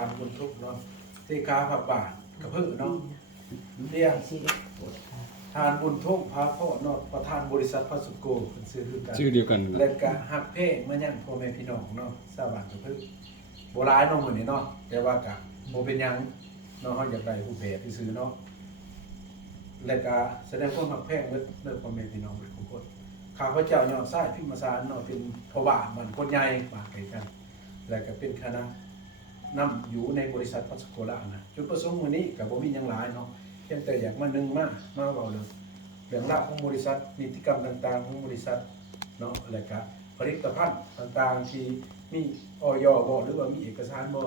านบนทุกเนาะที่กาผับบาทกระเพื่อเนาะเรียกทานบุญทุกพระพ่อเนาะประธานบริษัทพระสุโกเป็นชื่อกัน ชื่อเดียวกัน และก็ฮักเพ่มายังพ่อแม่พี่น้องเนาะชาวบ้านกระเพื่อโบราณเนาะมื้อนี้เนาะแต่ว่ากะบ่เป็นหยังเนาะเฮาอยากได้ผู้แผ่ที่ซื้อเนาะและก็แสดงความฮักแพงเด้อพ่อแม่พี่น้องทุกคนข้าพเจ้ายอดซ้ายพิมพ์สารเนาะเป็นพ่อบ้านมันคนใหญ่ปากไปกันและก็เป็นคณะนำอยู่ในบริษัทพัสโกลานะจุดประสงค์มื้อนี้ก็บ่มีหยังหลายเนาะเพียงแต่อยากมานึงมาเว้าเรื่องราวของบริษัทนิติกรรมต่างๆของบริษัทเนาะและก็ผลิตภัณฑ์ต่างๆที่มีอย.บ่หรือว่ามีเอกสารบ่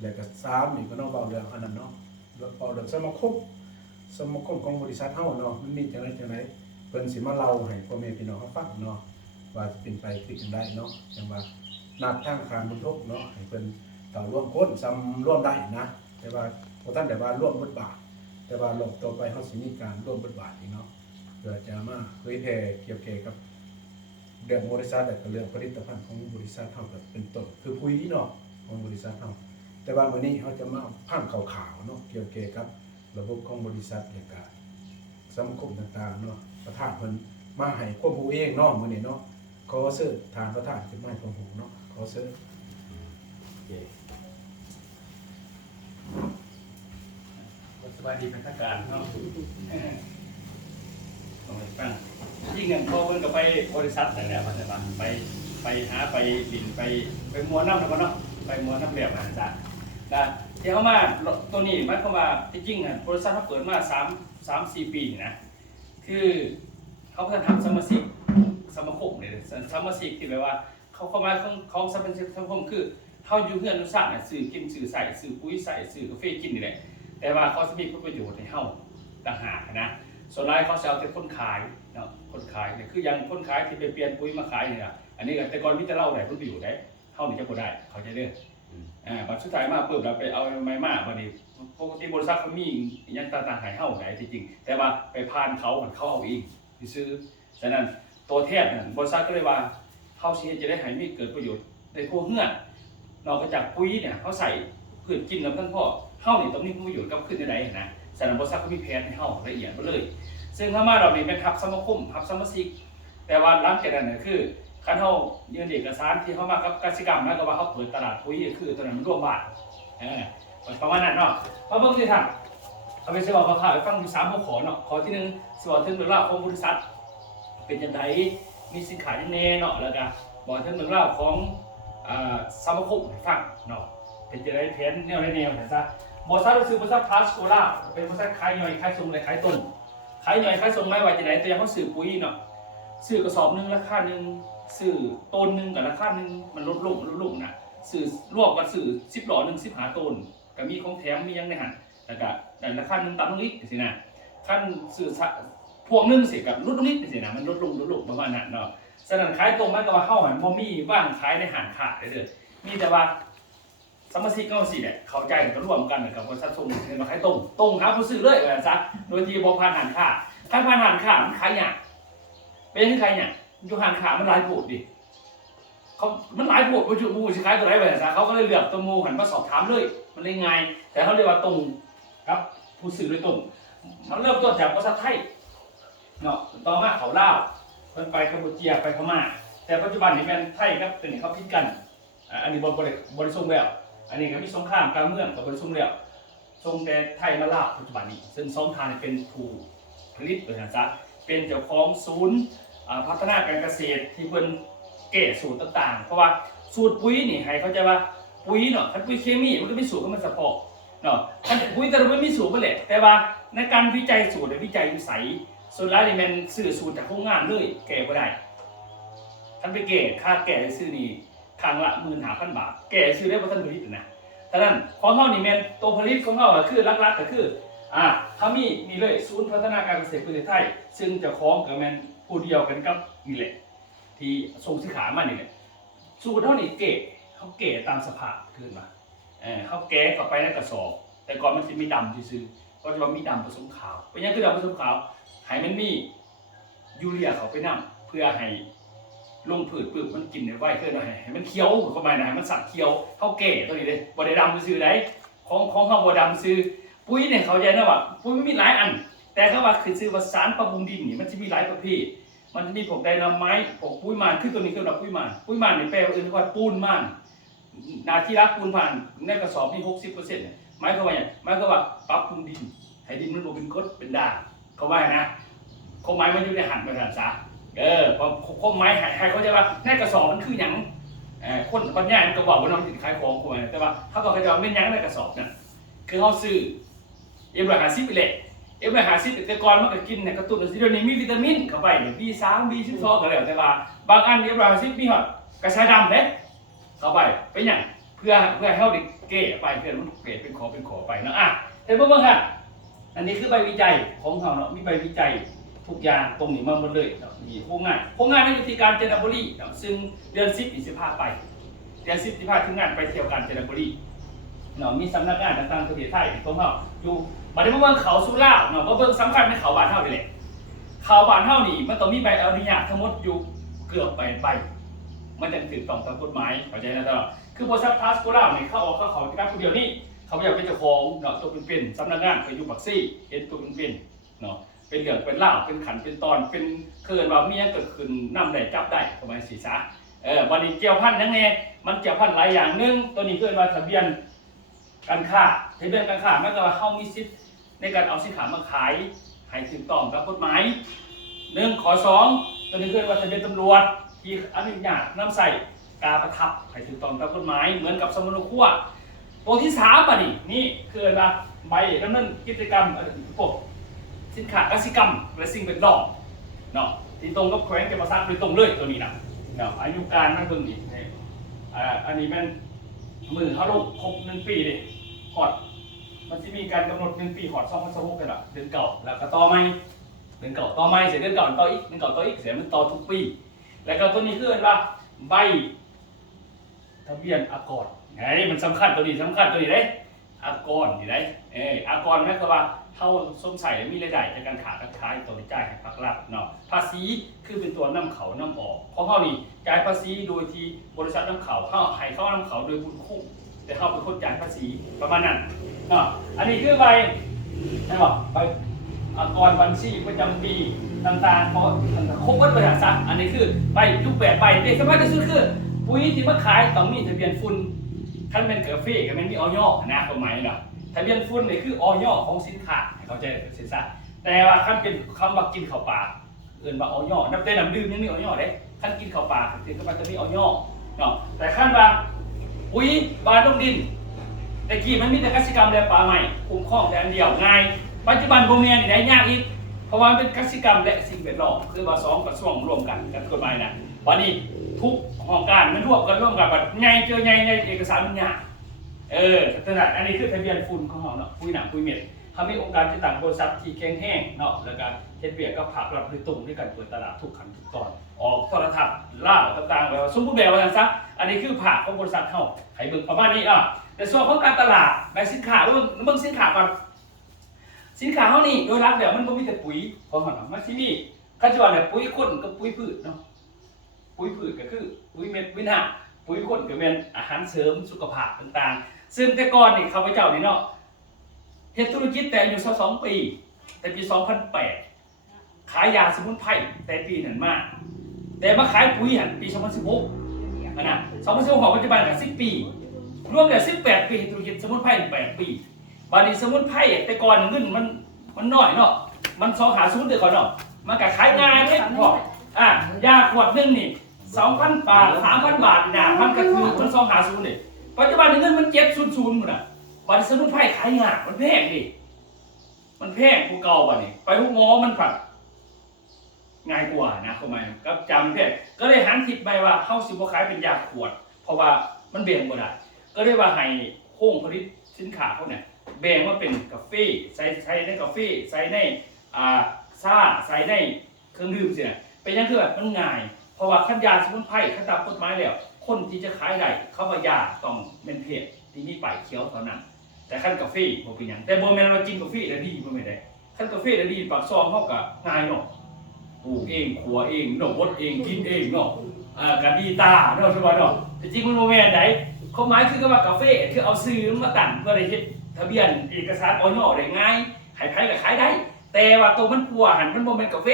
และก็3นี่ก็เนาะเว้าเรื่องอันนั้นเนาะแล้วเว้าเรื่องสมาคมของบริษัทเฮาเนาะมันมีจังไดเพิ่นสิมาเล่าให้พ่อแม่พี่น้องเฮาฟังเนาะว่าสิเป็นไปคือจังไดเนาะจังว่านัดทางคารบรรทุกเนาะให้เพิ่นเข้าร่วมคนซ้ำร่วมได้นะแต่ว่าบ่ทันได้ว่าร่วมบทบาทแต่ว่ารอบต่อไปเฮาสิมีการร่วมบทบาทอีกเนาะเพื่อจะมาเผยแพร่เกี่ยวกับเรื่องบริษัทและก็เรื่องผลิตภัณฑ์ของบริษัทเฮาก็เป็นต้นคือปุ๋ยเนาะของบริษัทเฮาแต่ว่ามื้อนี้เฮาจะมาพังข่าวๆเนาะเกี่ยวกับระบบของบริษัทและก็สังคมต่างๆเนาะประธานเพิ่นมาให้ความรู้เองเนาะมื้อนี้เนาะขอเชิญทางประธานขึ้นมาให้ความรู้เนาะขอเชิญสวัสดีเป็นทางการเนาะฟังยิ่งเงินพอเพิ่นก็ไปบริษัทแต่แล้วมันจะไปหาไปบินไปมัวน้ำแล้วก็เนาะไปมัวน้ำแบบอาจารย์นะที่เขามาตัวนี้มันเข้ามาที่จริงอ่ะบริษัทเขาเปิดมา3-4 ปีนะคือเขาเพิ่งทำสมาคมเลยสมาชิกที่แบบว่าเขาเข้ามาของสมาคมคือเขาอยู่เพื่อนนุสานสื่อกินสื่อใส่สื่อปุ๋ยใส่สื่อกาแฟกินนี่แหละแต่ว่าเขาจะมีผลประโยชน์ให้เฮาต่างหากนะส่วนรายเขาจะเอาแต่คนขายเนาะคนขายเนี่ยคือยังคนขายที่ไปเปลี่ยนปุ๋ยมาขายเนี่ยอันนี้แต่ก่อนมิจะเล่าได้ผลประโยชน์ได้เท่านี้จะบ่ได้เขาจะเลือกบัตรสุดท้ายมาเปิดเราไปเอาไม้มาบัดนี้ปกติบริษัทเขามียังต่างๆให้เฮาได้จริงแต่ว่าไปผ่านเขาเอาเองซื้อฉะนั้นตัวแทนบริษัทก็เลยว่าเฮาสิจะได้ให้มีเกิดประโยชน์ในพวกเฮือนเราก็จากปุ๋ยเนี่ยเขาใส่พืชกินแล้วท่านพ่อเฮานี่ต้องมีประโยชน์กับขึ้นได้นะฉะนั้นบริษัทก็มีแผนให้เฮาละเอียดไปเลยซึ่งถ้ามาเรานี่เป็นหับสมาคมหับสมาชิกแต่ว่าหลังจากนั้นเนี่ยคือคันเฮายื่นเอกสารที่เฮามากับกสิกรรมแล้วก็ว่าเฮาเปิดตลาดปุ๋ยคือตัวนั้นมันร่วมบ้านประมาณนั้นเนาะมาเบิ่งสิท่านเอาไปสิว่าข่าวให้ฟังอยู่3หัวข้อเนาะข้อที่1สิว่าถึงเรื่องราวของบริษัทเป็นจังไดมีสินค้าจังแน่เนาะแล้วก็บอกถึงเรื่องราวของสมาคมให้ฟังเนาะเป็นจังไดแผนแนวนั่นซะบริษัทก็คือบริษัทพาสโกล่าเป็นบริษัทขายย่อยขายส่งและขายต้นขายย่อยขายส่งไม่ว่าจะไหนแต่ยังเขาซื้อปุ๋ยเนาะซื้อกระสอบนึงราคานึงซื้อต้นนึงกับราคานึงมันลดลงนะซื้อรวมกันซื้อ10 หลอนึง15 ต้นก็มีของแถมมียังในหันแล้วก็แต่ราคานึงต่ำลงอีกสินะขั้นซื้อพวงนึงสิกับลดลงนิดสินะมันลดลงประมาณนั้นเนาะฉะนั้นขายตรงมันก็ว่าเข้าหันบ่มีว่างขายในหันขาดได้เลยมีแต่ว่าสมาชิกก็สิเนี่ยเข้าใจกันร่วมกันกับบริษัทส่งเงินมาขายตรงหาผู้ซื้อเลยว่าซะโดยที่บ่ผ่านหันค่าถ้าผ่านหันค่ามันขายยากเป็นยังไงเนี่ยอยู่หันค่ามันหลายโพดดิเขามันหลายโพดบ่จุหมู่สิขายตัวไหนว่าซะเขาก็เลยเลือกตัวหมู่หันมาสอบถามเลยมันเลยง่ายแต่เขาเรียกว่าตรงครับผู้ซื้อโดยตรงมันเริ่มต้นจากบริษัทไทยเนาะต่อมาเขาลาวเพิ่นไปกัมพูชาไปพม่าแต่ปัจจุบันนี่แม่นไทยครับตัวนี้เขาพิดกันอันนี้บริส่งแล้วอันนี้ก็มีสงครามกลางเมืองกับบริส่งแล้วส่งแต่ไทยมาลาวปัจจุบันนี้ซึ่งสองทางเป็นผู้ผลิตบริษัทเป็นเจ้าของศูนย์พัฒนาการเกษตรที่เพิ่นแก้สูตรต่างๆเพราะว่าสูตรปุ๋ยนี่ให้เข้าใจว่าปุ๋ยเนาะถ้าปุ๋ยเคมีมันก็มีสูตรของมันเฉพาะเนาะถ้าปุ๋ยแต่ละปุ๋ยมีสูตรบ่แหละแต่ว่าในการวิจัยสูตรวิจัยอยู่ไสส่วนหลายนี่แม่นซื้อสูตรจากโรงงานเลยแก้บ่ได้ท่านไปแก้ค่าแก้ซื้อนี่ครั้งละ 15,000 บาทแก่ซื้อได้บ่ทันผลิตนะฉะนั้นของเฮานี่แม่นตัวผลิตของเฮาก็คือหลักๆก็คือเฮามีนี่เลยศูนย์พัฒนาการเกษตรประเทศไทยซึ่งเจ้าของก็แม่นผู้เดียวกันกับนี่แหละที่ส่งสินค้ามานี่แหละสูตรเฮานี่เฮาแก่ตามสภาพขึ้นมาเฮาแก่เข้าไปในกระสอบแต่ก่อนมันสิมีดำซื่อๆก็จะว่ามีดำผสมขาวเป็นหยังคือดำผสมขาวให้มันมียูเรียเข้าไปนำเพื่อให้ ลงผืดปึ๊บมันกินได้ไวขึ้นหน่อยให้มันเคี้ยวเข้าไปนะให้มันสับเคี้ยวเท่าแก่ตัวนี้เลยบ่ได้ดำซื้อได้ของเฮาบ่ดำซื้อปุ๋ยเนี่ยเขาใจนะว่าปุ๋ยมันมีหลายอันแต่เขาว่าคือซื้อว่าสารบำรุงดินนี่มันจะมีหลายประเภทมันจะมีพวกไดนาไมต์พวกปุ๋ยหม่านคือตัวนี้คือปุ๋ยหม่านนี่แปลว่าอื่นว่าปูนหม่านนาที่รักปูนผ่านในกระสอบนี่ 60% เนี่ยหมายความว่าหยังหมายความว่าปรับปรุงดินให้ดินมันบ่เป็นกรดเป็นด่างเขาว่านะเขาหมายมันอยู่ในหันไปทางซะพอเขาหมายให้เขาใจว่าในกระสอบมันคือหยังคนปัญญามันก็บอกว่าน้องสินขายของคนแต่ว่าเขาบอกเขาจะว่าเป็นหยังในกระสอบนั่นคือเขาซื้อ150ไปเลย150แต่ก่อนมันก็กินเนี่ยกระตุ้นเดี๋ยวนี้มีวิตามินเข้าไปเนี่ย B3 B12 ก็แล้วแต่ว่าบางอัน150มีฮอดกระชายดำเด้เข้าไปเป็นหยังเพื่อให้เฮาได้เก้ไปเพื่อมันเกรดเป็นขอไปเนาะเห็นบ่เบิ่งครับอันนี้คือใบวิจัยของเฮาเนาะมีใบวิจัยทุกอย่างตรงนี้มาหมดเลยเนาะนี่โครงงานในวิธีการเจนบุรีเนาะซึ่งเดือน10นี่สิพาไปเดือน10สิพาทีมงานไปเที่ยวการเจนบุรีเนาะมีสำนักงานต่างๆประเทศไทยของเฮาอยู่บัดนี้มาเบิ่งเขาสุราษฎร์เนาะมาเบิ่งสำคัญในเขาบ้านเฮานี่แหละเขาบ้านเฮานี่มันต้องมีใบอนุญาตทั้งหมดอยู่เกือบ8ใบมันจะถูกต้องตามกฎหมายเข้าใจนะตลอดคือบริษัทพาสโกล่าเนี่ยเขาที่การผู้เดียวนี่เขาไม่อยากเป็นเจ้าของเนาะตัวเป็นสำนักงานไปอยู่ปักซี่เห็นตัวเป็นเนาะเป็นเรื่องเป็นเล่าเป็นขันเป็นตอนเป็นเกิดว่ามีเกิดขึ้นนำได้จับได้ประมาณ4 ซะวันนี้เกี่ยวพันยังไงมันเกี่ยวพันหลายอย่างนึงตัวนี้เกิดว่าทะเบียนการค้าทะเบียนการค้ามันก็ว่าเฮามีสิทธิ์ในการเอาสินค้ามาขายให้ถูกต้องกับกฎหมาย1 ขอ 2ตัวนี้เกิดว่าทะเบียนตำรวจที่อนุญาตนำใส่กาประทับให้ถูกต้องตามกฎหมายเหมือนกับสมุนขั้วตัวที่3ป่ะนี่คือว่าใบดำเนินกิจกรรมพวกสินค้ากสิกรรมและสิ่งเป็นดอกเนาะที่ตรงกับแขวงเก็บภาษาโดยตรงเลยตัวนี้นะเนาะอายุการมันเบิ่งนี่อันนี้มันมือเขาลงครบ1 ปีดิหอดมันจะมีการกำหนด1 ปีหอด2026กันละเดือนเก่าแล้วก็ต่อใหม่เดือนเก่าต่อใหม่เสร็จเดือนเก่าต่ออีกเดือนเก่าต่ออีกเสร็จมันต่อทุกปีแล้วก็ตัวนี้คือว่าใบทะเบียนอากรไงมันสำคัญตัวนี้เลยอากรนี่ได้อากรหมายความว่าเท่าสมใส่มีรายได้จากการขาดขายตัวจ่ายให้ภาครัฐเนาะภาษีคือเป็นตัวนำเขานำออกของเขานี่จ่ายภาษีโดยที่บริษัทนำเขาให้เขานำเขาโดยบุญคุ้มแต่เขาเป็นคนจ่ายภาษีประมาณนั้นเนาะอันนี้คือใบนะบอกใบอากรบัญชีประจำปีต่างๆเขาครบหมดเลยอ่ะซะอันนี้คือใบทุกแบบใบเด็กสมัยที่สุดคือปุ๋ยที่มาขายต้องมีทะเบียนฝุ่นท่านเป็นกาแฟก็มันมีออยนะกฎหมายเนาะทะเบียนฝุ่นนี่คือออยของสินค้าให้เข้าใจเสียซะแต่ว่าคันเป็นคำว่ากินข้าวปลาเอื่นว่าออยน้ำเต้นน้ำดื่มยังมีออยเด้คันกินข้าวปลาถึงก็มันจะมีออยเนาะแต่คันว่าปุ๋ยบาลงดินแต่กี้มันมีแต่กสิกรรมและป่าใหม่คุ้มครองแต่อันเดียวง่ายปัจจุบันพวกนี้นี่ได้ยากอีกเพราะว่าเป็นกสิกรรมและสิ่งแวดล้อมคือว่า2 กระทรวงรวมกันกับกฎหมายนะวันนี้ทุกห้องการมันร่วมกันแบบใหญ่เจอใหญ่ในเอกสารมันยากขนาดอันนี้คือทะเบียนฝุ่นของเราเนาะปุ๋ยหนักปุ๋ยเม็ดเขามีองค์การจัดตั้งบริษัทที่แข็งแห้งเนาะแล้วก็เฮ็ดเวียกกับภาครัฐโดยตรงด้วยกันเปิดตลาดทุกขั้นทุกตอนออกโทรทัศน์ล่าต่างๆแบบสมบูรณ์แบบว่าซั่นซะอันนี้คือภาคของบริษัทเฮาให้เบิ่งประมาณนี้แต่ส่วนของการตลาดแบบสินค้าเบิ่งสินค้าก่อนสินค้าเฮานี่โดยหลักแล้วมันบ่มีแต่ปุ๋ยของเฮามันสิมีเขาจะว่าเนี่ยปุ๋ยคนกับปุ๋ยพืชเนาะปุ๋ยพืชก็คือปุ๋ยเม็ดปุ๋ยหน้าปุ๋ยคนก็เป็นอาหารเสริมสุขภาพต่างๆซึ่งแต่ก่อนนี่ข้าพเจ้านี่เนาะเฮ็ดธุรกิจแต่อายุ22 ปีแต่ปี 2008 ขายยาสมุนไพรแต่ปีนั้นมาแต่มาขายปุ๋ยหันปี 2016นะ2016ของปัจจุบันก็10 ปีรวมแล้ว18 ปีธุรกิจสมุนไพร8 ปีบัดนี้สมุนไพรแต่ก่อนเงินมันน้อยเนาะมัน250เด้อก่อนเนาะมันก็ขายง่ายเด้พอยาขวดนึงนี่2,000 บาท 3,000 บาทน่ะมันก็คือมัน250นี่ปัจจุบันเงินมัน700พุ่นน่ะบัดสมุนไพรขายยากมันแพงดิมันแพงกว่าเก่าบัดนี้ไปหมอมันผัดง่ายกว่านะเข้ามากับจำแพงก็เลยหันทิศไปว่าเฮาสิบ่ขายเป็นยาขวดเพราะว่ามันแบ่งบ่ได้ก็เลยว่าให้โครงผลิตสินค้าเขาเนี่ยแบ่งว่าเป็นกาแฟใส่ในกาแฟใส่ในซ่าใส่ในเครื่องดื่มสิน่ะเป็นยังคือแบบมันง่ายเพราะว่าคันยาสมุนไพรคันตามกฎหมายแล้วคนที่จะขายได้เขาว่ายาต้องเป็นเพศที่มีป้ายเขียวเท่านั้นแต่คันกาแฟบ่เป็นหยังแต่บ่แม่นว่ากินกาแฟแล้วดีบ่แม่นได้คันกาแฟแล้วดีปากซองเฮาก็ง่ายเนาะปลูกเองขัวเองเนาะบดเองกินเองเนาะ กันดีตาเนาะทุกคนเนาะจริงๆมันโมเมนต์ไหนเขาหมายคือว่ากาแฟคือเอาซื้อมาตั้งเพื่อได้เฮ็ดทะเบียนเอกสารออยได้ง่ายขายไผก็ขายได้แต่ว่าตัวมันปัวหันมันบ่แม่นกาแฟ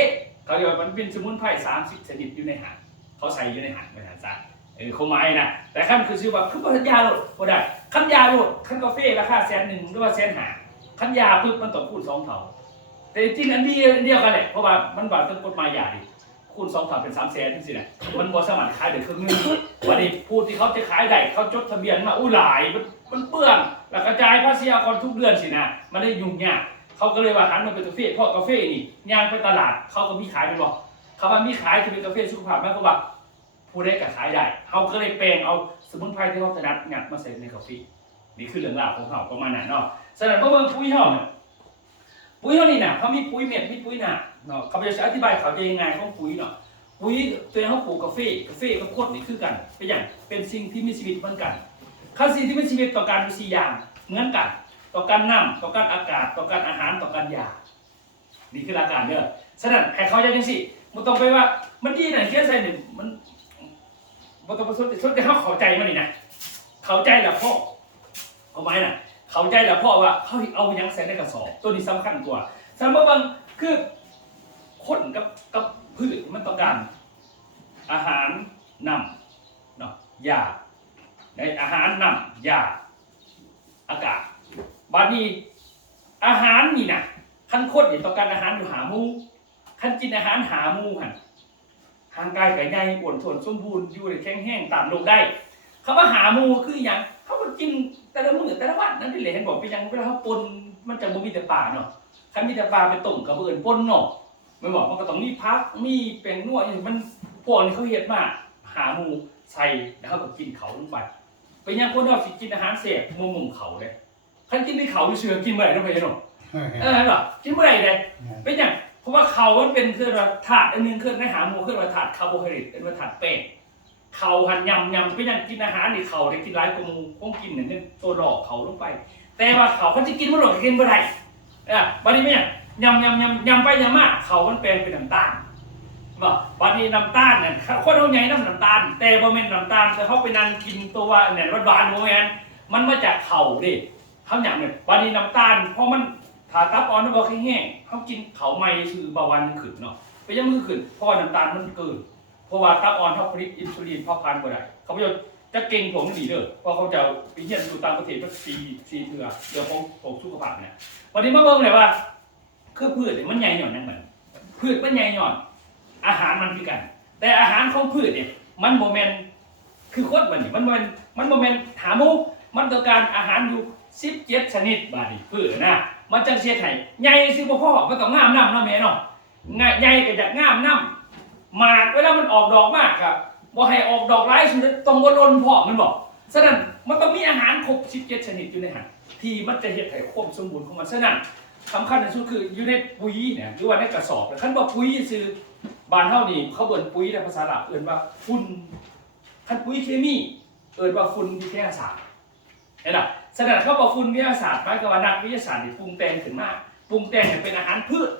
เขาเรียกว่ามันเป็นสมุนไพร30ชนิดอยู่ในหันเขาใส่อยู่ในหันไปหาซะเขาหมายนะแต่ขั้นคือชื่อว่าคือบ่ยาโลดบ่ได้คันยาโลดคันกาแฟราคา100,000หรือว่า150,000คันยาปึ๊บมันต้องคูณ2เท่าแต่จริงอันเดียวกันแหละเพราะว่ามันบ่ต้องกฎหมายยาดิคูณ2เท่าเป็น300,000จังซี่แหละมันบ่สามารถขายได้ครึ่งนึงวันนี้ผู้ที่เขาจะขายได้เขาจดทะเบียนมาหลายมันเปลืองแล้วกระจายภาษีอากรทุกเดือนสินะมันได้ยุ่งยากเขาก็เลยว่าหันมาเป็นกาแฟเพราะกาแฟนี่ย่างไปตลาดเขาก็มีขายเป็นบ่เขาว่ามีขายที่เป็นกาแฟสุขภาพมากกว่าผู้ใดก็ขายได้เขาก็เลยแปลงเอาสมุนไพรที่เขาถนัดงัดมาใส่ในกาแฟนี่คือเรื่องราวของเขาประมาณนั้นเนาะฉะนั้นก็เบิ่งปุ๋ยเฮาเนี่ยปุ๋ยเฮานี่น่ะเขามีปุ๋ยเม็ดมีปุ๋ยหน้าเนาะเขาจะอธิบายเขาจะยังไงของปุ๋ยเนาะปุ๋ยตัวเขาปลูกกาแฟกับโคตรนี่คือกันเป็นอย่างเป็นสิ่งที่มีชีวิตเหมือนกันขั้นสิ่งที่มีชีวิตต่อการมี4อย่างเหมือนกันต่อการน้ำต่อการอากาศต่อการอาหารต่อการยานี่คือหลักการเด้อฉะนั้นให้เขาจะจังซี่บ่ต้องไปว่ามันดีน่ะเขียนใส่นี่มันบ่ต้องไปสนใจเฮาเข้าใจมันนี่นะเข้าใจแล้วพ่อเอาไว้น่ะเข้าใจแล้วพ่อว่าเขาเอาหยังใส่ในกระสอบตัวนี้สำคัญกว่าสมมุติว่าคือคนกับพืชมันต้องการอาหารน้ำเนาะยาในอาหารน้ำยาอากาศบัดนี้อาหารนี่นะขั้นคนเนี่ยต้องการอาหารอยู่หาหมูขั้นกินอาหารหาหมูหันทางกายกับใหญ่อ้วนท้วนสมบูรณ์อยู่ในแข็งแห้งตามโลกได้คำว่าหาหมูคืออย่างเขาก็กินแต่ละมื้อแต่ละวันนั่นที่เหลือเห็นบอกเป็นอย่างเวลาเขาปนมันจะบ่มีแต่ปลาเนาะคันมีแต่ปลาไปต้มกับเอิ้นปนเนาะไม่บอกมันก็ต้องมีพักมีเป็นนัวอย่างมันพวกนี้เขาเฮ็ดมาหาหมูใส่แล้วเขาก็กินเขาลงไปเป็นอย่างคนเราสิกินอาหารเสพมุมเขาเลยคันกินในเขาเชื่อกินเมื่อไหร่ต้องไปเนาะหรอกินเมื่อไหร่เลยเป็นอย่างเพราะว่าเขามันเป็นคือถาดอันนึงคือในหาหมูคือถาดคาร์โบไฮเดรตเป็นถาดแป้งเขาหันยำเป็นอย่างกินอาหารนี่เขาได้กินหลายกว่าหมูคงกินเนี่ยตัวหลอกเขาลงไปแต่ว่าเขาจะกินเมื่อไหร่กินเมื่อไหร่วันนี้ไม่อย่างยำไปยำมาเขามันแปลงเป็นน้ำตาลบ่วันนี้น้ำตาลเนี่ยคนเอาไงน้ำตาลแต่บ่แม่นน้ำตาลแต่เขาไปนั่งกินตัวเนี่ยหวานๆโมเมนมันมาจากเขาดิเขาอย่างเนี่ยวันนี้น้ำตาลเพราะมันถ้าตับอ่อนมันบ่แห้งเขากินเขาไม่คือเบาหวานมันขึ้นเนาะไปยังมือขึ้นเพราะว่าน้ำตาลมันเกินเพราะว่าตับอ่อนเขาผลิตอินซูลินเผาผลาญบ่ได้เขาพยายามจะเก่งผมดีเด้อเพราะเขาจะไปเรียนอยู่ต่างประเทศก็4เทื่อเดี๋ยวของสุขภาพเนี่ยวันนี้มาเบิ่งเลยว่าคือพืชเนี่ยมันใหญ่หย่อนนั่นเหมือนพืชมันใหญ่หย่อนอาหารมันคือกันแต่อาหารของพืชเนี่ยมันโมเมนต์คือโคตรมันนี่มันโมเมนต์หาหมูมันต้องการอาหารอยู่17ชนิดบาดนี้พืชนะมันจังเสียไห้ใหญ่สิบ่พ่อมันต้องงามน้ำเนาะแม่เนาะใหญ่ก็จากงามน้ำหมากเวลามันออกดอกมากครับบ่ให้ออกดอกหลายสุดต้องบ่ล้นพ่อมันบอกฉะนั้นมันต้องมีอาหารครบ17ชนิดอยู่ในหันที่มันจะเฮ็ดให้ครบสมบูรณ์ของมันฉะนั้นสำคัญที่สุดคืออยู่ในปุ๋ยเนี่ยหรือว่าในกระสอบคันว่าปุ๋ยคือบ้านเฮานี่เขาเบิ่นปุ๋ยในภาษาลาวเอิ้นว่าฝุ่นคันปุ๋ยเคมีเอิ้นว่าฝุ่นวิทยาศาสตร์เห็นป่ะฉะนั้นเขาบอกฝุ่นวิทยาศาสตร์หมายความว่านักวิทยาศาสตร์นี่ปรุงแต่งขึ้นมาปรุงแต่งให้เป็นอาหารพืช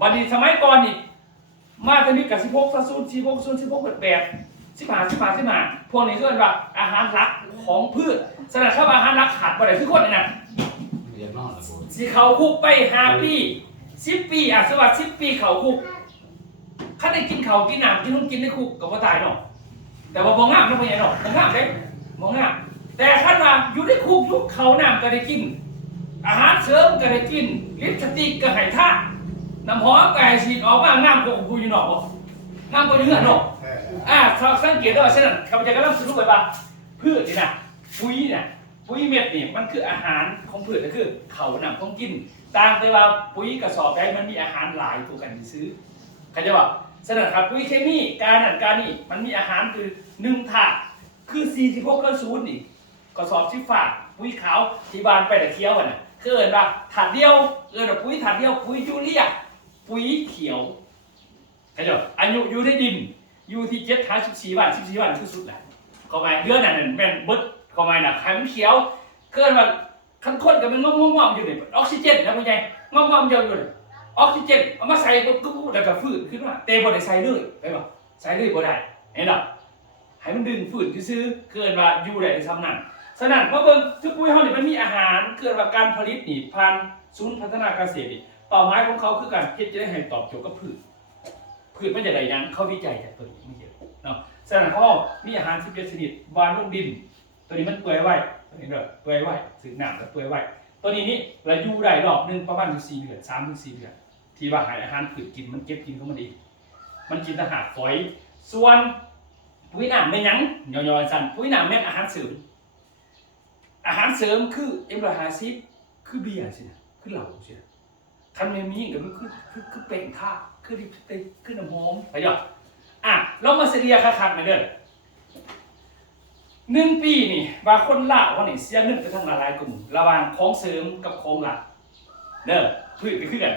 บัดนี้สมัยก่อนนี่มาตอนนี้กับ16แบบ15พวกนี้เรียกว่าอาหารหลักของพืชฉะนั้นถ้าอาหารหลักขาดบ่ได้คือคนนี่นะสิเขาคุกไป5 ปี10 ปีสวัสดิ์10 ปีเขาคุกคันได้กินเขากินน้ำกินนุ่มกินได้คุกก็บ่ตายเนาะแต่ว่าบ่งามนะพ่อใหญ่เนาะบ่งามเด้บ่งามแต่คันว่าอยู่ในคุกยุคเขาน้ำก็ได้กินอาหารเสริมก็ได้กินลิปสติกก็ให้ทาน้ำหอมก็ให้ฉีดออกมาน้ำก็กูอยู่เนาะบ่น้ำก็อยู่เฮือนเนาะสังเกตได้ว่าฉะนั้นข้าพเจ้ากำลังสรุปไว้ว่าพืชนี่นะปุ๋ยเนี่ยปุ๋ยเม็ดนี่มันคืออาหารของพืชก็คือเขานำของกินต่างแต่ว่าปุ๋ยกระสอบใดมันมีอาหารหลายตัวกันซื้อเข้าใจป่ะฉะนั้นครับปุ๋ยเคมีการนี่มันมีอาหารคือ1ถาดคือ46 นี่กระสอบที่ฝากปุ๋ยขาวที่บานไปแต่เคี้ยวน่ะคือเอิ้นว่าถาดเดียวว่าปุ๋ยถาดเดียวปุ๋ยยูเรียปุ๋ยเขียวเข้าใจป่ะอายุอยู่ในดินอยู่ที่14 วันคือสุดแหละเข้าไปเดือนนั้นแม่นเบิดเข้าไปน่ะให้มันเขียวเกินว่าคันคนก็มันงอมๆอยู่นี่ออกซิเจนแล้วเป็นไงงอมๆอยู่นี่ออกซิเจนเอามาใส่ปุ๊บแล้วก็ฟื้นขึ้นมาแต่บ่ได้ใส่เลยไปบ่ใส่เลยบ่ได้เห็นบ่ ให้มันดึงฝืนซื้อเกินว่าอยู่ได้ในซ้ำนั่นฉะนั้นเมื่อเบิ่งทุกปุ๋ยเฮานี่มันมีอาหารเกิดว่าการผลิตนี่ผ่านศูนย์พัฒนาเกษตรนี่เป้าหมายของเขาคือการเฮ็ดจะได้ให้ตอบโจทย์กับพืชมันจะได้หยังเขาวิจัยจากตัวนี้ไม่เกี่ยวเนาะฉะนั้นเขามีอาหาร17ชนิดวานลงดินตัวนี้มันเปื่อยไว้ตัวนี้เด้อเปื่อยไว้สึกน้ำแล้วเปื่อยไว้ตัวนี้นี่เราอยู่ได้รอบนึงประมาณ4เดือน3ถึง4เดือนที่ว่าหาอาหารพืชกินมันเก็บกินของมันเองมันกินอาหารฝอยส่วนปุ๋ยน้ำเป็นหยังย่อยๆสั่นปุ๋ยน้ำแม่นอาหารเสริมคือ150คือเบียร์สินะคือเหล้าสินะคันแม่มีก็คือเป็นท่าคือลิปสติกคือน้ำหอมไปย่อเรามาเสียคักๆมาเด้อ1 ปีนี่ว่าคนลาวนี่เสียเงินไปทั้งหลายกลุ่มระหว่างของเสริมกับของหลักเด้อพืชก็คือกัน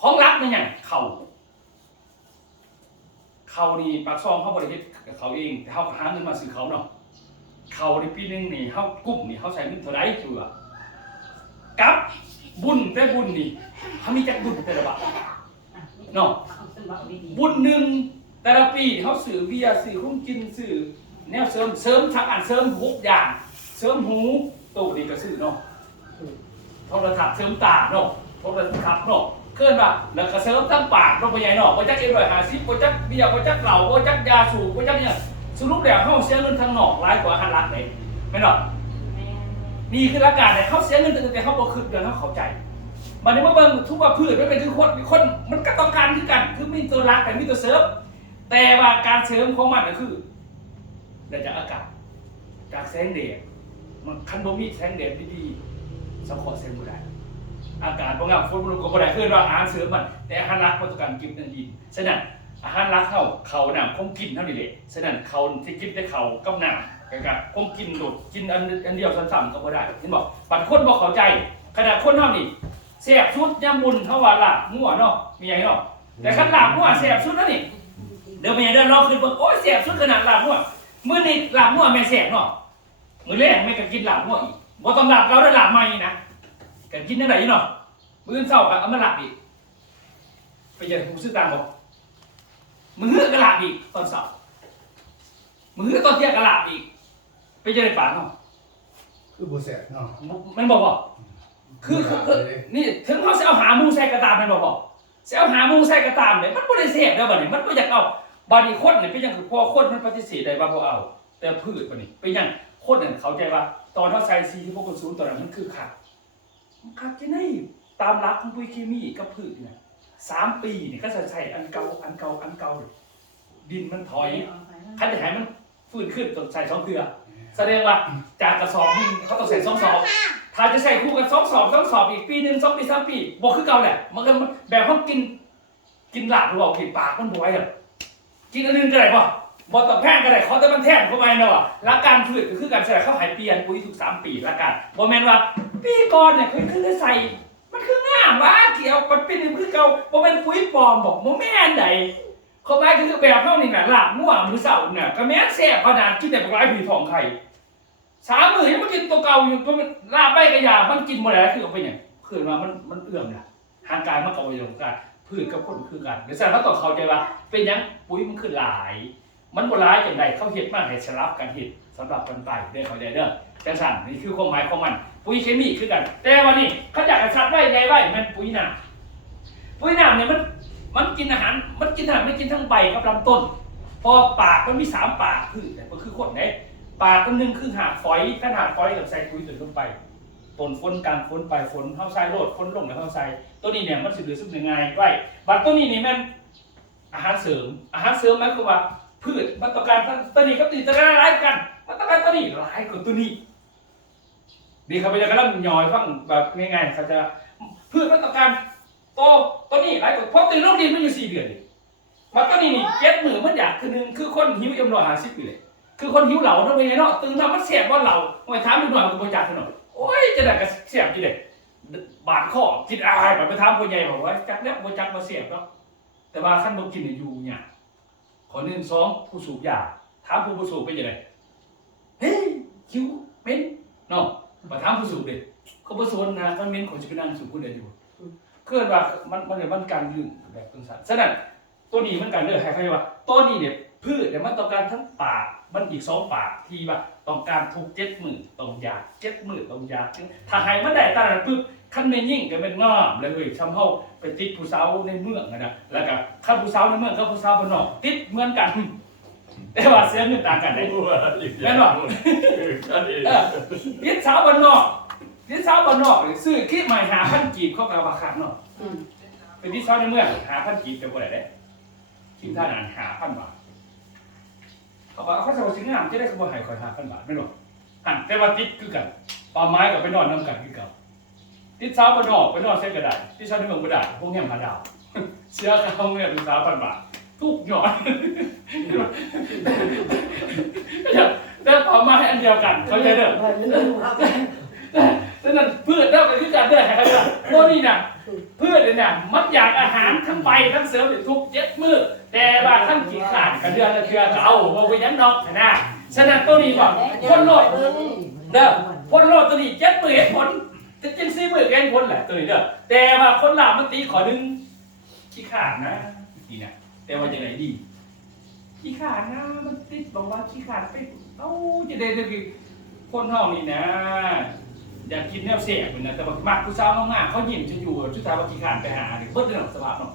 ของหลักมันหยังเขานี่ปากซองเขาบริเวณกับเขาเองแต่เขาหาเงินมาซื้อเขาเนาะเขาในปีนึงนี่เขากุ้มนี่เขาใช้เงินเท่าไรชัวกับบุญแต่บุญนี่เขามีจักบุญแต่ละบาทเนาะบุญหนึ่งแต่ละปีเขาซื้อเบียร์ซื้อคุ้มกินซื้อแนวเสริมทักอันเสริม6อย่างเสริมหูตัวนี้ก็ซื้อเนาะโทรทัศน์เสริมตาเนาะโทรทัศน์เนาะเคลื่อนว่าแล้วก็เสริมทั้งปากเราไปใหญ่เนาะบ่จัก150บ่จักเบียร์บ่จักเหล้าบ่จักยาสูบบ่จักเนี่ยสรุปแล้วเฮาเสียเงินทางนอกหลายกว่าหันหลักเลยแม่นบ่นี่คือหลักการเนี่ยเฮาเสียเงินแต่เฮาบ่คิดเดี๋ยวเฮาเข้าใจบัดนี้มาเบิ่งทุกว่าพืชมันเป็นคือคนมันก็ต้องการคือกันคือมีตัวรักแต่มีตัวเสริมแต่ว่าการเสริมของมันก็คือได้จากอากาศจากแสงแดดมันคันบ่มีแสงแดดดีๆสังเคราะห์แสงบ่ได้อากาศบ่งามฝนบ่ก็บ่ได้คือว่าอาหารเสริมมันแต่อาหารหลักมันต้องการกินนั่นดีฉะนั้นอาหารหลักเขาน้ำคงกินเท่านี้แหละฉะนั้นเขาที่กินแต่เขากับน้ำกับคงกินโดดกินอันเดียวซ้ำๆก็บ่ได้เห็นบ่บัดคนบ่เข้าใจขนาดคนเฮานี่แซ่บสุดยำบุญเฮาว่าลาบงัวเนาะมีหยังเนาะแต่คันลาบงัวแซ่บสุดแล้วนี่เดี๋ยวแม่เดินรอขึ้นเบิ่งโอ้ยแซ่บสุดขนาดลาบงัวมื้อนี้ลาบงัวแม่แซ่บเนาะมื้อแรกแม่ก็กินลาบงัวอีกบ่ต้องลาบเก่าแล้วลาบใหม่นะก็กินจังได๋เนาะมื้อเช้าก็เอามาลาบอีกไปเจอผู้ซื้อตามบ่มื้อกะลาบอีกตอนเช้ามื้อตอนเที่ยงกะลาบอีกไปเจอในป่าเนาะคือบ่แซ่บเนาะแม่นบ่คือนี่ถึงเขาสิเอาหาหมูใส่กระตามแม่นบ่สิเอาหาหมูใส่กระตามเนี่ยมันบ่ได้แซ่บเด้อบัดนี้มันบ่อยากเอาบัดนี้คนนี่เป็นหยังคือพอคนมันปฏิเสธได้ว่าบ่เอาแต่พืชบัดนี้เป็นหยังคนนั่นเข้าใจว่าตอนเฮาใส่46.0ตอนนั้นมันคือคักมันคักจังได๋ตามหลักของปุ๋ยเคมีกับพืชเนี่ย3 ปีนี่ก็จะใช้อันเก่าดินมันถอยคันจะให้มันฟื้นขึ้นต้องใส่2เทื่อแสดงว่าจากกระสอบนึงเขาต้องใส่2 สอบถ้าจะใส่คู่กัน2 สอบอีกปีนึง2 ปี 3 ปีบ่คือเก่าแหละมันก็แบบเฮากินลาบหรือว่ากินปากมันบ่ไหวเด้อกินอันนึงก็ได้บ่ต้องแพงก็ได้ขอแต่มันแทนเข้าไปเนาะหลักการพืชก็คือการใส่เขาให้เปลี่ยนปุ๋ยทุก3 ปีหลักการบ่แม่นว่าปีก่อนเนี่ยคือใส่มันคืองามว่าเกี่ยวมันเป็นคือเก่าบ่แม่นปุ๋ยปลอมบอกบ่แม่นใดเขาหมายคือแบบเฮานี่น่ะลาบงัวมื้อเช้าน่ะก็แม่นแซ่บขนาดกินได้บ่หลายผีท้องไข่3 มื้อยังบ่กินตัวเก่าอยู่เพราะมันลาบไปก็ยามันกินบ่ได้คือเอาไปหยังคือว่ามันเอื้อมน่ะทางการมันก็บ่ยอมกันพืชกับคนคือกันเดี๋ยวฉะนั้นเราต้องเข้าใจว่าเป็นหยังปุ๋ยมันคือหลายมันบ่หลายจังได๋เขาเฮ็ดมาให้สลับกันเฮ็ดสำหรับคนไปเด้อเข้าใจเด้อจังซั่นนี่คือความหมายของมันปุ๋ยเคมีคือกันแต่ว่านี่เขาอยากให้ชัดไว้ไงไว้มันปุ๋ยน้ำเนี่ยมันกินอาหารมันกินอาหารไม่กินทั้งใบกับลำต้นพอปากมันมี3 ปากคือแต่ก็คือคนไหนปากนึงคือหาฝอยขนาดฝอยกับใส่ปุ๋ยตัวลงไปต้นฝนกลางฝนปลายฝนเฮาใส่โลดฝนลงแล้วเฮาใส่ตัวนี้เนี่ยมันสิเหลือสุดง่ายไว้บัดตัวนี้นี่แม่นอาหารเสริมหมายความว่าพืชมันต้องการตัวนี้กับตัวนี้จะหลายกันมันต้องการตัวนี้หลายกว่าตัวนี้ดีครับไปจะกำลังย่อยฟังแบบง่ายๆเขาจะพืชมันต้องการตัวนี้หลายกว่าเพราะตัวโรคดินมันอยู่4 เดือนมันตัวนี้นี่7 มื้อมันอยากคือนึงคือคนหิว150ปีเลยคือคนหิวเหล่านั่นเป็นไงเนาะตื่นมามันแสบว่าเหล่าไม่ถามดูหน่อยมันบ่จักเนาะโอ้ยจะได้ก็แสบกี่เด้บาดคอกินอายไปถามผู้ใหญ่บอกว่าจักแล้วบ่จักบ่แสบเนาะแต่ว่าคันบ่กินอยู่เนี่ยข้อ1 2ผู้สูบยาถามผู้สูบเป็นจังได๋เฮ้ยคิวเป็นเนาะมาถามผู้สูบดิเขาบ่สนนะคันเม้นเขาสิไปนั่งสูบผู้ใดอยู่เกิดว่ามันการยืนแบบจังซั่นฉะนั้นตัวนี้มันกันเด้อให้ใครว่าตัวนี้เนี่ย พืชเนี่ยมันต้องการทั้งปากมันอีก2 ปากที่ว่าต้องการทุก7 มื้อต้องอยาก7 มื้อต้องอยากถ้าให้มันได้ตามนั้นปุ๊บคันแม่นยิ่งก็เป็นงามเลยเว้ยซ้ำเฮาไปติดผู้สาวในเมืองนะแล้วก็คันผู้สาวในเมืองกับผู้สาวบ้านนอกติดเหมือนกันแต่ว่าเสียเงินต่างกันได้แม่นบ่ติดสาวบ้านนอกติดสาวบ้านนอกซื้อคิดใหม่5,000 กีบเขาก็ว่าขาดเนาะเป็นติดสาวในเมือง5,000 กีบเป็นบ่ได้เด้คิดท่านาน5,000 บาทเขาบอกเขาจะมาซื้องามจะได้ขบวนหายคอย5,000 บาทไม่หรอกหันแต่ว่าติดคือกันป่าไม้กับไปนอนน้ำกันคือกันติดสาวไปนอนเส้นกระดาษที่ชาวในเมืองกระดาษพวกแง่หาดาวเสื้อเขาเนี่ยเป็น3,000 บาททุกหยอดแต่ป่าไม้อันเดียวกันเขาใจเด้อแต่นั่นพืชได้ไปคือกันเด้อครับพวกนี้น่ะพืชเนี่ยมันอยากอาหารทั้งใบทั้งเสริมทุก7 มื้อแต่ว่าขั้นขี้ขาดกันเดือนละเทื่อก็เอาบ่ไปยันดอกนะฉะนั้นตัวนี้บ่คนโลดเด้อคนโลดตัวนี้7 มื้อเห็นผลจะกิน4 มื้อเห็นผลแหละตัวนี้เด้อแต่ว่าคนลาวมันตีขอดึงขี้ขาดนะนี่น่ะแต่ว่าจังได๋ดีขี้ขาดนะมันติดบอกว่าขี้ขาดไปจะได้คือคนเฮานี่นะอยากกินแนวเสียบนะแต่ว่ามักผู้สาวมากๆเขายิ้มจะอยู่ชุดสาวขี้ขาดไปหาเบิดเรื่องสภาพเนาะ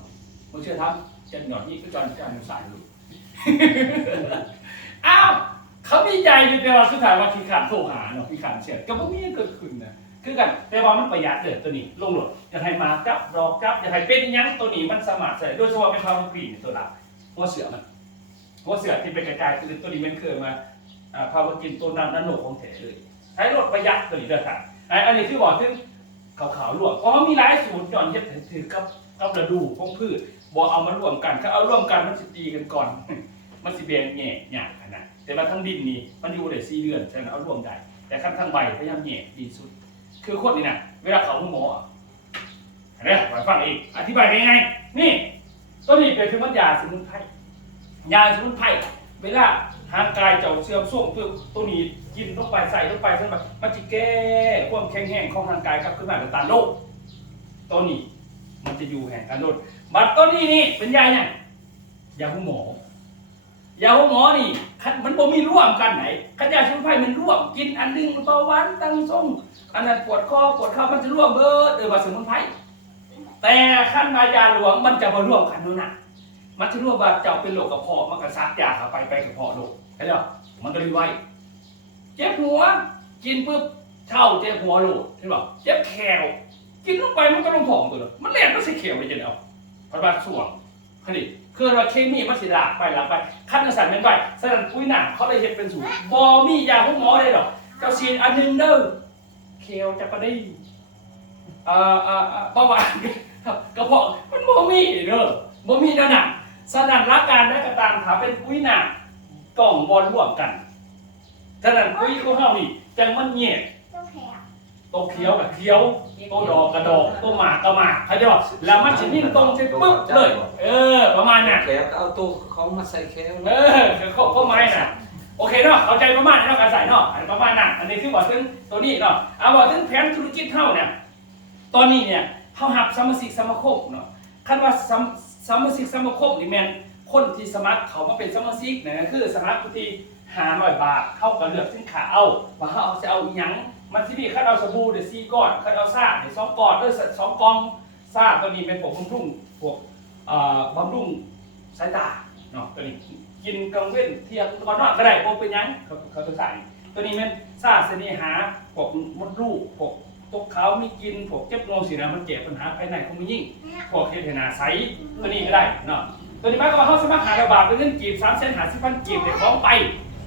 บ่เชื่อทำจะหนอดนี่ก็จอนสายลูกอ้าวเขามีใจอยู่แต่ว่าสุดท้ายว่าขี้ขาดโทรหาเนาะขี้ขาดเสียก็บ่มีเกิดขึ้นนะคือกันแต่ว่ามันประหยัดเด้อตัวนี้ลงโหลดอยากให้มาจับดอกจับอยากให้เป็นหยังตัวนี้มันสามารถใส่โดยเฉพาะเป็นพาวเวอร์กรีนตัวหลักหัวเสือมันหัวเสือที่เป็นกระจายคือตัวนี้มันเคยมาพาวเวอร์กรีนตัวนั้นโหนของแท้เลยใช้รถประหยัดตัวนี้เด้อครับอันนี้ที่บอกถึงขาวๆลวกเพราะมีหลายสูตรย้อนเฮ็ดถือกับฤดูของพืชบ่เอามารวมกันถ้าเอารวมกันมันสิตีกันก่อนมันสิแบ่งแง่หยาบขนาดแต่ว่าทั้งดินนี่มันอยู่ได้4 เดือนฉะนั้นเอารวมได้แต่ขั้นทั้งใบพยายามแง่ดีสุดคือคนนี่น่ะเวลาเขาหมอเด้อฟังอีกอธิบายง่ายๆนี่ตัวนี้เป็นคือมันยาสมุนไพรยาสมุนไพรเวลาร่างกายเจ้าเสื่อมโทรมตัวนี้กินลงไปใส่ลงไปมันจะแก้ความแข็งแรงของร่างกายกลับขึ้นมาต้านโรคตัวนี้มันจะอยู่แห่งการโดนบัดตัวนี้นี่เป็นยาเนี่ยยาหูหมอยาหูหมอนี่มันบ่มีร่วมกันไหนขันยาสมุนไพรมันร่วมกินอันนึงเบาหวานตั้งส่งอันนั้นปวดคอปวดเข่ามันจะร่วมเบิดว่าสมุนไพรแต่ขั้นมายาหลวงมันจะบ่ร่วมกันนั่นน่ะมันจะร่วมว่าเจ้าเป็นโรคกระเพาะมันก็ซักยาเข้าไปกระเพาะโรคเห็นหรอมันก็เลยไวเจ็บหัวกินปุ๊บเช่าเจ็บหัวโหลดเห็นป่ะเจ็บแขวกินลงไปมันก็ลงผอมตัวเลยมันแหลมมันใส่แขวไปจนเอาพระบาทส่วงผลิตคือว่าเคมีมันสิหลากไปขั้นกระสันเป็นไปสนั่นปุ้ยหนักเขาเลยเห็นเป็นสูตรบอมียาพวกหมอเลยหรอกเจ้าซีนอันนึงเด้อแขวจะก็ได้ประวัติกระเพาะมันบอมีเด้อบอมีนั่นน่ะสนั่นรักการได้กระตามถามเป็นปุ้ยหนักกล่องบอลร่วมกันฉะนั้นปุ้ยของเขานี่จังมันเงียบตัวเขียวกับเขียวตัวดอกกับดอกตัวหมากกับหมากเข้าใจป่ะแล้วมันจะนิ่งตรงเสร็จปุ๊บเลยประมาณน่ะ แขวก็เอาตัวเขามาใส่แขว คือข้อไม้น่ะโอเคเนาะเข้าใจประมาณนี้เนาะการใส่เนาะประมาณน่ะอันนี้คือบอกถึงตัวนี้เนาะเอาบอกถึงแผนธุรกิจเท่าเนี่ยตอนนี้เนี่ยเขาหับสมาชิกสมาคมเนาะคันว่าสมาชิกสมาคมนี่แม่นคนที่สมัครเขามาเป็นสมาชิกนั่นคือสมัครที่500 บาทเข้ากับเลือกสินค้าเอาว่าเขาจะเอาหยังมันที่นี่คันเอาสบู่เดี๋ยว4 ก้อนคันเอาซ่าเดี๋ยว2 ก้อน2 กล่องซ่าตัวนี้เป็นพวกบำรุงพวกบำรุงสายตาเนาะตัวนี้กินกลางเว้นเที่ยงก่อนนอนก็ได้พวกเป็นยังเขาจะใส่ตัวนี้มันซ่าเสน่หาพวกมดลูกพวกตกเขาไม่กินพวกเจ็บงงสินะมันเจ็บปัญหาภายในของมันยิ่งพวกเฮ็ดให้หน้าใสตัวนี้ก็ได้เนาะตัวนี้หมายความว่าเขาสามารถหาระบาดเป็นเงินกีบ350,000 กีบได้ของไป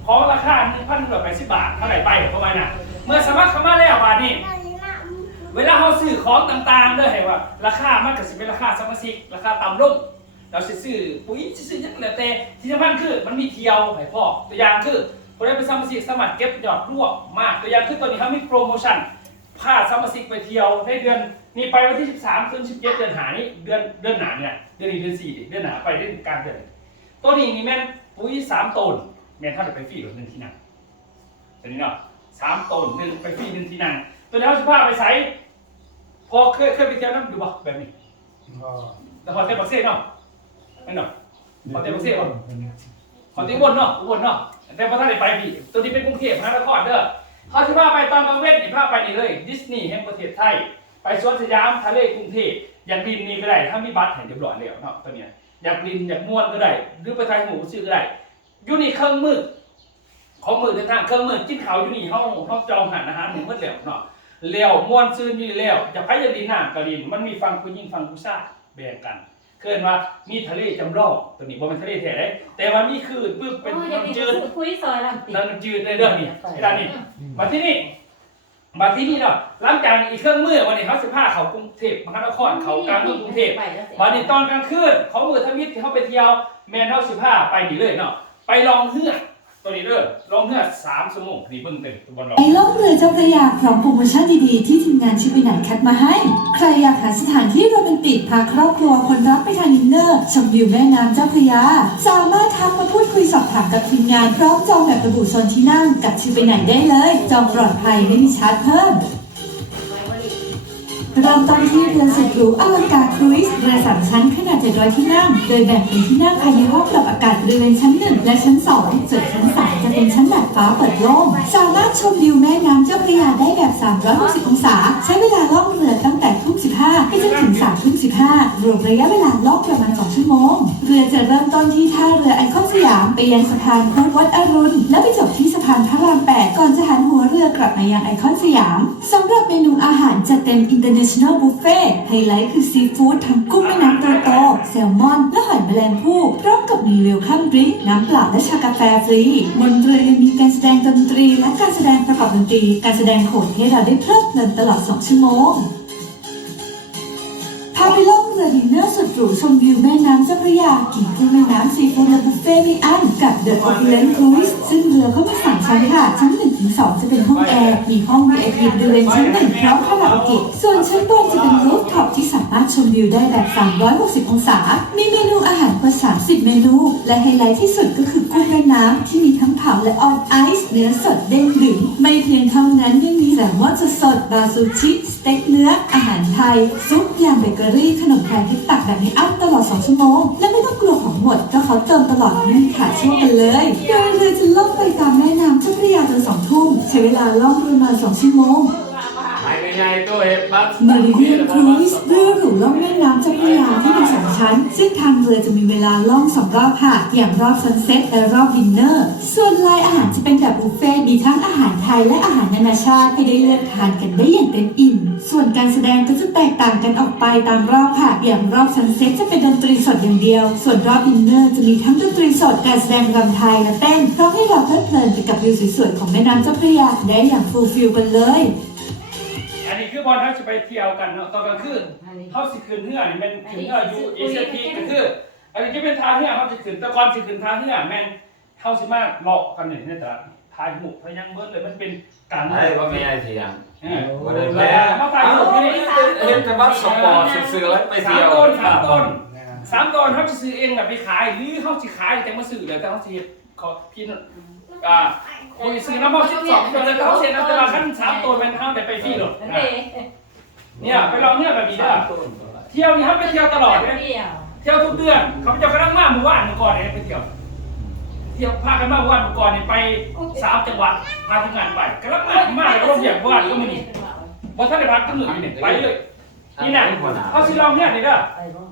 ของราคา 1,180 บาทเท่าไหร่ไปประมาณน่ะเมื่อสมัครเข้ามาแล้วบาทนี้เวลาเขาซื้อของต่างๆเด้อให้ว่าราคามันก็สิเป็นราคาสมาชิกราคาต่ำลงเราซื้อปุ๋ยซื้อหยังแล้วแต่ที่สำคัญคือมันมีเที่ยวให้พ่อตัวอย่างคือคนได้เป็นสมาชิกสามารถเก็บยอดรวบมากตัวอย่างคือตอนนี้เขามีโปรโมชั่นพาสมาชิกไปเที่ยวในเดือนนี้ไปวันที่13 ถึง 17 เดือนหานี้เดือนหนาเนี่ยเดือน4 เดือนหนาไปเดือนกลางเดือนตัวนี้นี่แม่นปุ๋ย3 ตนแม่นถ้าจะไปฟรี1 ที่นั่งตัวนี้เนาะ3 ตน1ไปฟรี1 ที่นั่งตัวนี้เขาจะพาไปใส่พอเคยไปเที่ยวน้ำดูบ่แบบนี้แต่พอเที่ยวปักเซ่เนาะไม่เนาะพอเที่ยวปักเซ่บ่ ขอที่วนเนาะแต่พอท่านได้ไปพี่ตัวนี้เป็นกรุงเทพมหานครเด้อเขาจะพาไปตอนกลางเว้นนี่พาไปนี่เลยดิสนีย์แห่งประเทศไทยไปสวนสยามทะเลกรุงเทพอยากบินนี่ก็ได้ถ้ามีบัตรเห็นเรียบร้อยแล้วเนาะตัวเนี้ยอยากบินอยากม่วนก็ได้หรือไปทายหมูซื้อก็ได้อยู่นี่เครื่องมือของมือเดินทางเครื่องมือกินข้าวอยู่นี่ห้องจองอาหารหนึ่งเมื่อแล้วเนาะแล้วม่วนซื้อนี่แล้วจะไปจะดินน้ำกระดินมันมีฟังผู้หญิงฟังผู้ชายแบ่งกันเกินว่ามีทะเลจำลองตัวนี้ว่าเป็นทะเลแท้ได้แต่ว่ามีคือปึ๊บเป็นน้ำจืด คุยซอยลำตี น้ำจืดในเรื่องนี้ด้านนี้มาที่นี่เนาะหลังจากอีกเครื่องมือวันนี้เขา15เขากรุงเทพมหานครเขากลางเมืองกรุงเทพวันนี้ตอนกลางคืนเขามือทมิตรที่เขาไปเที่ยวแมนเขา15ไปนี่เลยเนาะไปลองเฮือกตัวนี้เด้อลองเฮือก3 ชั่วโมงนี่เบิ่งเต็มตัวบอลลอง ในล่องเรือเจ้าพระยาพร้อมโปรโมชั่นดีๆที่ทีมงานชิปไปไหนคัดมาให้ ใครอยากหาสถานที่โรแมนติกพาครอบครัวคนรักไปทานดินเนอร์ชมวิวแม่น้ำเจ้าพระยา สามารถทักมาพูดคุยสอบถามกับทีมงานพร้อมจองแบบระบุโซนที่นั่งกับชิปไปไหนได้เลย จองปลอดภัยไม่มีชาร์จเพิ่ม เริ่มต้นที่เรือสุดหรูอลังการครูซเรือ3 ชั้นขนาด700 ที่นั่ง โดยแบ่งเป็นที่นั่งภายในห้องปรับอากาศบริเวณชั้น 1 และชั้น 2 ส่วนชั้น 3 จะเป็นชั้นดาดฟ้าเปิดโล่งสามารถชมวิวแม่น้ำเจ้าพระยาได้แบบ 360 องศา ใช้เวลาล่องเรือตั้งแต่ทุ่ม 15ไปจนถึง3 ทุ่ม 15รวมระยะเวลาล่องประมาณ 2 ชั่วโมง เรือจะเริ่มต้นที่ท่าเรือไอคอนสยามไปยังสะพานพุทธวัดอรุณและไปจบที่สะพานพระราม 8 ก่อนจะหันหัวเรือกลับมายังไอคอนสยามสำหรับเมนูอาหารจะเต็ม International Buffet ไฮไลท์คือซีฟู้ดทั้งกุ้งแม่น้ำโตๆแซลมอนและหอยแมลงภู่พร้อมกับมีเวลคัมดริงก์น้ำเปล่าและชากาแฟฟรีบนเรือยังมีการแสดงดนตรีและการแสดงประกอบดนตรีการแสดงโขนให้เราได้เพลิดเพลินตลอด2 ชั่วโมงพาไปล่องเรือดินเนอร์สุดหรูชมวิวแม่น้ำเจ้าพระยากินกุ้งแม่น้ำซีฟู้ดและบุฟเฟ่ต์ไม่อั้นกับ The Opulent Cruise ซึ่งเรือเขามี3 ชั้นค่ะชั้น 1-2 จะเป็นห้องแอร์มีห้อง VIP บริเวณชั้น 1 พร้อมคาราโอเกะส่วนชั้นบนจะเป็นรูฟท็อปที่สามารถชมวิวได้แบบ 360 องศามีเมนูอาหารกว่า 30 เมนูและไฮไลท์ที่สุดก็คือกุ้งแม่น้ำที่มีทั้งเผาและออนไอซ์เนื้อสดเด้งดึงไม่เพียงเท่านั้นยังมีแซลมอนสดๆบาซูชิสเต็กเนื้ออาหารไทยซุปยำเบเกอรี่ขนมไทยที่ตักแบบไม่อั้นตลอด2 ชั่วโมงและไม่ต้องกลัวของหมดเพราะเขาเติมตลอดไม่มีขาดช่วงกันเลยโดยเรือจะล่องไปตามแม่น้ำเจ้าพระยาจน2 ทุ่มใช้เวลาล่องประมาณ2 ชั่วโมง ไม่ใหญ่ตัวเห็บบัส เมริเดียนครูซเรือหรูล่องแม่น้ำเจ้าพระยาที่มี2 ชั้นซึ่งทางเรือจะมีเวลาล่อง2 รอบค่ะอย่างรอบซันเซ็ตและรอบดินเนอร์ส่วนรายอาหารจะเป็นแบบบุฟเฟ่ต์มีทั้งอาหารไทยและอาหารนานาชาติให้ได้เลือกทานกันได้อย่างเต็มอิ่มส่วนการแสดงก็จะแตกต่างกันออกไปตามรอบค่ะอย่างรอบซันเซ็ตจะเป็นดนตรีสดอย่างเดียวส่วนรอบดินเนอร์จะมีทั้งดนตรีสดการแสดงรำไทยและเต้นพร้อมให้เราเพลิดเพลินไปกับวิวสวยๆของแม่น้ำเจ้าพระยาได้อย่างฟูลฟิลกันเลยอันนี้คือบอลเขาจะไปเที่ยวกันเนาะตอนกลางคืนเขาสิขึ้นเฮือนี่เป็นขึ้นเฮืออยู่เอเชียทีก็คืออันนี้จะเป็นท่าเฮือเขาจะขึ้นแต่ก่อนสิขึ้นท่าเฮือแม่นเขาสิมาเลาะกันในตลาดถ่ายหมู่พยังเบิดเลยมันเป็นการ ไอ้ก็ไม่ไอ้เสียง ก็เลยแม่มาถ่ายรูปนี่ เห็นแต่บัสสปอร์ตซื้อแล้วไป สา เที่ ม ยว ต้นนะครับ เขาจะซื้อเองแบบไปขายหรือเขาจะขายแต่มาซื้อเลยแต่เขาสิขอพี่คนซื้อน้ำมัน12ตัวแล้วเขาเซ็นน้ำตลาดขั้น3ตัวเป็นเท่าแต่ไปที่หรอกเนี่ยไปลองเนี่ยแบบนี้ได้เที่ยวนี่เขาไปเที่ยวตลอดเลยเที่ยวทุกเดือนเขาจะกระดังมากเมื่อวานเมื่อก่อนเนี่ยไปเที่ยวพากันมาเมื่อวานเมื่อก่อนเนี่ยไป3 จังหวัดพาทีมงานไปกระดังมากเลยร่มอย่างเมื่อวานก็ไม่มีพอท่านได้พักตั้งหนึ่งเนี่ยไปเลยนี่น่ะเขาซื้อลองเนี่ยนี่เด้อ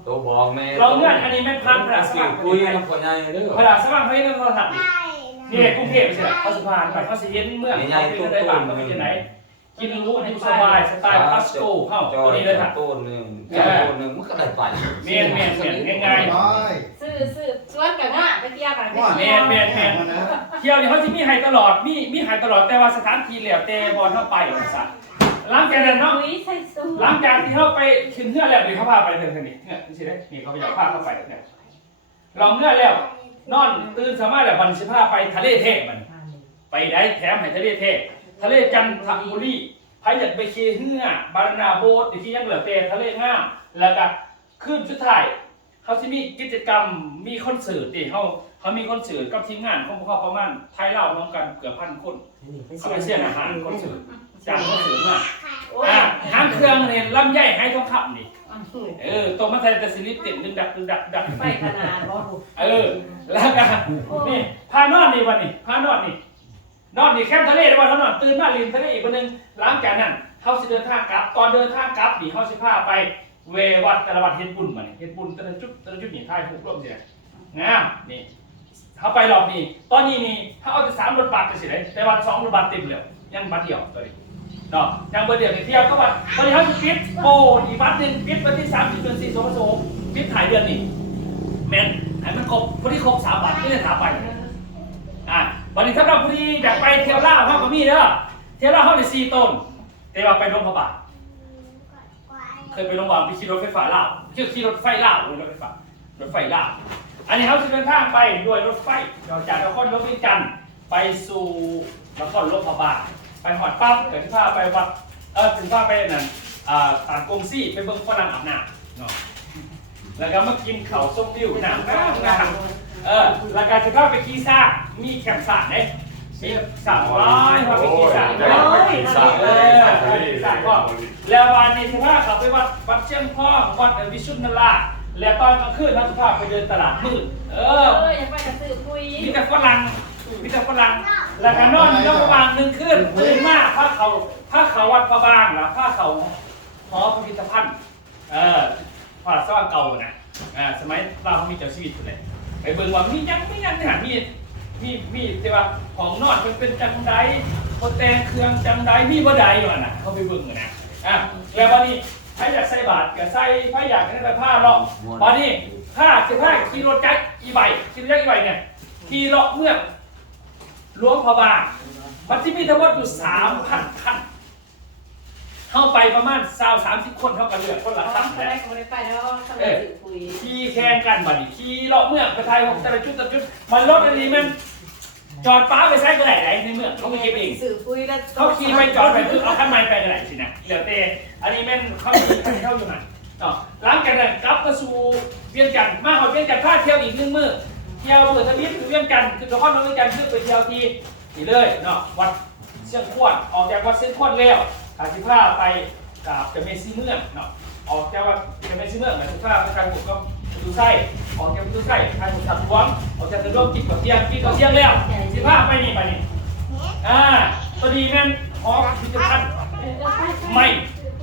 ตัวบอกแม่ ลองเนี่ยอันนี้ไม่พันภาษาส สิ ว่าง คุยกับคนใหญ่เด้อ ภาษาสว่างเขาเรียกว่าภาษานี่กรุงเทพใช่ไหมเขาสะพานไปเขาสิเย็นเมื่อเขาไปได้บ้านเขาไปที่ไหนกินรู้อยู่สบายสไตล์พาสโก้เข้า จอ ตัว ย นี้เลยค่ะ ต้นนึงต้นนึงมันก็ได้ไป เมียนง่าย ร้อย ซื้อชวนกันนะไปเที่ยวกัน ๆเมียนเที่ยวนี่เขาจะมีไฮตลอดมีไฮตลอดแต่ว่าสถานที่แล้วแต่บอลเข้าไปสัตว์หลังจากนั้นเนาะ ใส่ซู หลังจากที่เขาไปขึ้นเรือแล้วนี่เขาพาไปเลยนี่เนี่ยนี่สิได้นี่เขาอยากพาเข้าไปเนี่ยลองเรือแล้วนอนตื่นสามารถแบบวันสิพาไปทะเลเทพมันไปได้แถมให้ทะเลเทพทะเลจันทบุรีใครอยากไปขี่เรือบานาโบ๊ทที่ยังเหลือแต่ทะเลงามแล้วก็ขึ้นชุดถ่ายเขาจะมีกิจกรรมมีคอนเสิร์ตดิเขามีคอนเสิร์ตกับทีมงานของพวกเขาประมาณไทยเล่าน้องกันเกือบ1,000 คนเขาไปเสี่ยงอาหารคอนเสิร์ตจางคอนเสิร์ตมาหางเครื่องเนี่ยลำไยให้ทองคำนี่ ตัวมันใส่แต่สลิปติดดึงดัก ไปขนาดบ่ถูก แล้วก็นี่พานอนนี่วันนี้พานอนนี่นอนนี่แคมป์ทะเลได้วันนอนตื่นมาริมทะเลอีกวันนึงหลังจากนั้นเขาสิเดินทางกลับตอนเดินทางกลับนี่เขาสิพาไปเววัดแต่ละวัดเฮ็ดบุญมานี่เฮ็ดบุญแต่ละจุดนี่ท้ายถูกร่วมเสียงามนี่เขาไปรอบนี้ตอนนี้นี่ถ้าเอาแต่3 รถบัสไปสิได้แต่วัน2 รถบัสเต็มแล้วยังบัสเดียวตัวนี้เนาะยังบัสเดียวเที่ยวก็ว่าตอนนี้เขาจะปิดโอ้อีบัสนึงปิดวันที่30 เดือน 4 2026ปิดถ่ายเดือนนี้แม่นให้มันครบพอดีครบ3 บัสไม่ได้ถามไปวันนี้ถ้าเราพอดีอยากไปเที่ยวล่าเขาก็มีเด้อเที่ยวล่าเขาใน4 ต้นแต่ว่าไปโรงพยาบาลเคยไปโรงพยาบาลไปขี่รถไฟฟ้าล่าขี่รถไฟล่ารถไฟฟ้ารถไฟล่าอันนี้เขาจะเดินทางไปด้วยรถไฟจากนครหลวงเวียงจันทร์ไปสู่นครหลวงพระบางไปหอดปั๊บเกิดที่พาไปวัดถึงพาไปนั่นตามกงซี่ไปเบิ่งฝรั่งอาบน้ำเนาะแล้วก็มากินข้าวส้มวิวหนังแล้วก็จะเข้าไปขี่ซ่ามีแคมป์ซ่าเนี่ยมี300พาไปขี่ซ่าแล้ววันนี้ที่พาเขาไปวัดเชียงพ่อวัดวิสุทธินราชแล้วตอนกลางคืนนักภาพไปเดินตลาดมืดอย่าไปกับสื่อคุยมีแต่ฝรั่งแล้วก็นอนอยู่ประมาณ1 คืนตื่นมาผ้าเขาวัดพระบางหรือผ้าเขาหอพิพิธภัณฑ์ผ้าสว่างเก่านะสมัยเราเขามีเจ้าชีวิตอยู่เลยไปเบิ่งว่ามียังมีแต่ว่าของนอนมันเป็นจังไดโคแต่งเครื่องจังไดมีบ่ได้อยู่น่ะเขาไปเบิ่งนะแล้ววันนี้ใครอยากใส่บาตรก็ใส่ใครอยากได้ผ้าเลาะตอนนี้ผ้าขี่รถจักรอีใบเนี่ยขี่เลาะเมืองหลวงพระบางมันจะมีทั้งหมดอยู่ 3,000 คันเข้าไปประมาณ20-30 คนเท่ากันเลือกคนละคัน ไม่ได้ไปแล้วเขาสื่อคุยขี่แข่งกันบัดนี้ขี่เลาะเมืองไปไทยของแต่ละจุดมันรถอันนี้มันจอดป้าไปใช้ก็ได้ในเมืองเขาไม่เก็บเองสื่อคุยแล้วเขาขี่ไปจอดไปเพื่อเอาคันใหม่ไปก็ได้สินะเหลือแต่อันนี้แม่นเขาขี่คันเท่าอยู่นั่นหลังจากนั้นกลับมาสู่เวียงจันทร์มาหอดเวียงจันทร์พาเที่ยวอีก1 มื้อเที่ยวเปิดทะเบียนเวียงจันทร์คือนครหลวงเวียงจันทร์ขึ้นไปเที่ยวที่นี่เลยเนาะวัดเชียงขวดออกจากวัดเชียงขวดแล้วขาสิพาไปกับเจ้าแม่ซีเมืองเนาะออกจากวัดเจ้าแม่ซีเมืองแล้วสิพาไปการบุกก็ประตูไส้ออกจากประตูไส้ทางสัตว์หลวงออกจากถนนกินกับเที่ยงแล้วสิพาไปนี่ตัวนี้แม่นหอพิพิธภัณฑ์ไม่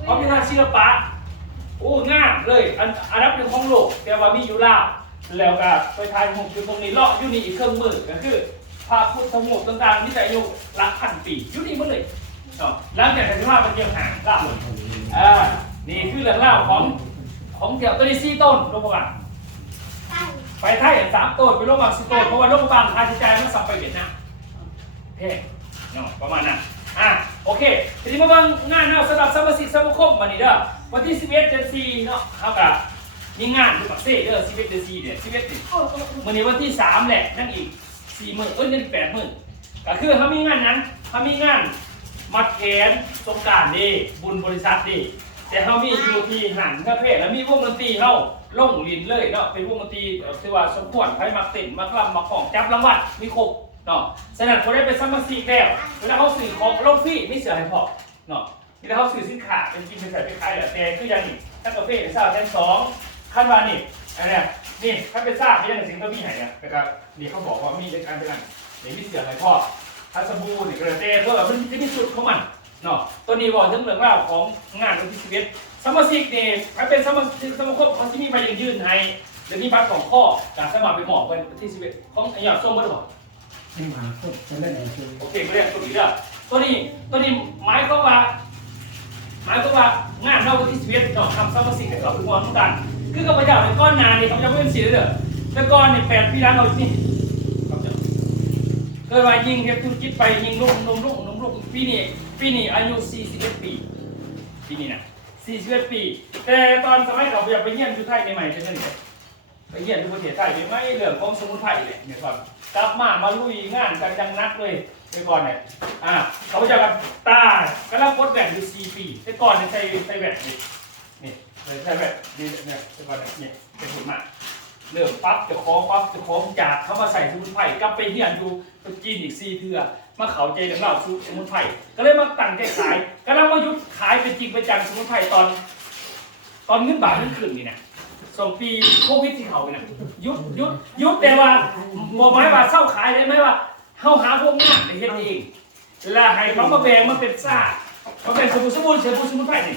หอพิพิธภัณฑ์ศิลปะโอ้งามเลยอันดับ 1ของโลกแต่ว่ามีอยู่ลาวแล้วก็ไปทายมุมอยู่ตรงนี้เลาะอยู่นี่อีกเครื่องมือก็คือพระพุทธรูปต่างๆที่จะอายุหลักพันปีอยู่นี่หมดเลยหลังจากที่ว่าไปเที่ยวหางล่าเลยนี่คือเรื่องเล่าของเกี่ยวกับตัว4 ต้นโรงพยาบาลไปไทย3 ต้นไปโรงพยาบาล4 ต้นเพราะว่าโรงพยาบาลค่าใช้จ่ายมันสับไปเวียดนามแพงเนาะประมาณนั้นโอเคทีนี้มาเบิ่งงานเนาะสำหรับสมาชิกสมาคมวันนี้เด้อวันที่11 เดือน 4เนาะเขาก็มีงานอยู่ปักเซ่เด้อ11 เดือน 4เนี่ย11มื้อนี้วันที่3แหละนั่งอีก4 มื้อนั่งอีก8 มื้อก็คือเขามีงานนั้นเขามีงานมัดแขนสงกรานต์ดีบุญบริษัทดีแต่เขามีอยู่ที่หันคาเฟ่แล้วมีวงดนตรีเขาลงลินเลยเนาะเป็นวงดนตรีที่ว่าสมควรไผมักเต้นมักรำมักของจับรางวัลมีครบเนาะฉะนั้นคนได้เป็นสมาชิกแล้วเวลาเขาซื้อของลงฟรีไม่เสียให้พอเนาะเวลาเขาซื้อสินค้าเป็นกินเป็นใส่เป็นขายแต่คืออย่างนี้ถ้ากาแฟเป็นซ่าแทน2ขั้นวานี่อันเนี้ยนี่ถ้าเป็นซ่าเป็นอย่างสิ่งก็มีให้เนี่ยแต่ก็นี่เขาบอกว่ามีในการเป็นอะไรเดี๋ยวมีเสียให้พอถ้าสบู่นี่กระเตะเพื่อมันจะมีสูตรของมันเนาะตัวนี้บอกถึงเรื่องราวของงานวันที่11สมาชิกนี่ถ้าเป็นสมาชิกสมาคมเขาจะมีใบยื่นให้เดี๋ยวมีบัตรของข้อการสมัครไปหมอบวันที่11ของไอ้ยอดส้มบ่ได้บอกโอเคไม่ได้ตัวนี้เด้อตัวนี้หมายความว่างานเราวันที่11เนาะทำสมาชิกให้เขาเป็นความต้องการคือกับพระเจ้าในก้อนนานี่เขาจะไม่เป็นสีเด้อแต่ก้อนนี่8 ปีแล้วเรานี่เกิดมายิงเฮ็ดธุรกิจไปยิงลูกปีนี้อายุ41 ปีปีนี้นะ41 ปีแต่ตอนสมัยเราอยากไปเยี่ยมอยู่ไทยใหม่ๆจะนั่นไปเยี่ยมที่ประเทศไทยไปไม่เรื่องของสมุนไพรเลยเนี่ยก่อนกลับมาลุยงานกันยังนักเลยไปก่อนเนี่ยเขาจะกับตากำลังปลดแหวนอยู่4 ปีแต่ก่อนเนี่ยใส่แหวนนี่ใส่แหวนนี่เนี่ยแต่ก่อนเนี่ยเป็นผลมาเริ่มปั๊บจะคล้องจากเขามาใส่สมุนไพรกลับไปเฮียนดูจีนอีก4 เทื่อมาเขาใจเรื่องเล่าสมุนไพรก็เลยมาตั้งใจขายกำลังมายุดขายเป็นจริงเป็นจังสมุนไพรตอน ตอนเงินบาทมันขึ้นนี่นะ2 ปีโควิดที่เขาเนี่ยหยุดแต่ว่าบอกไม้ว่าเศร้าขายได้ไหมว่าเฮาหาพวกงานไปเฮ็ดเองแล้วให้เขามาแบ่งมาเป็นซ่าเขาเป็นสบู่สมุนไพรนี่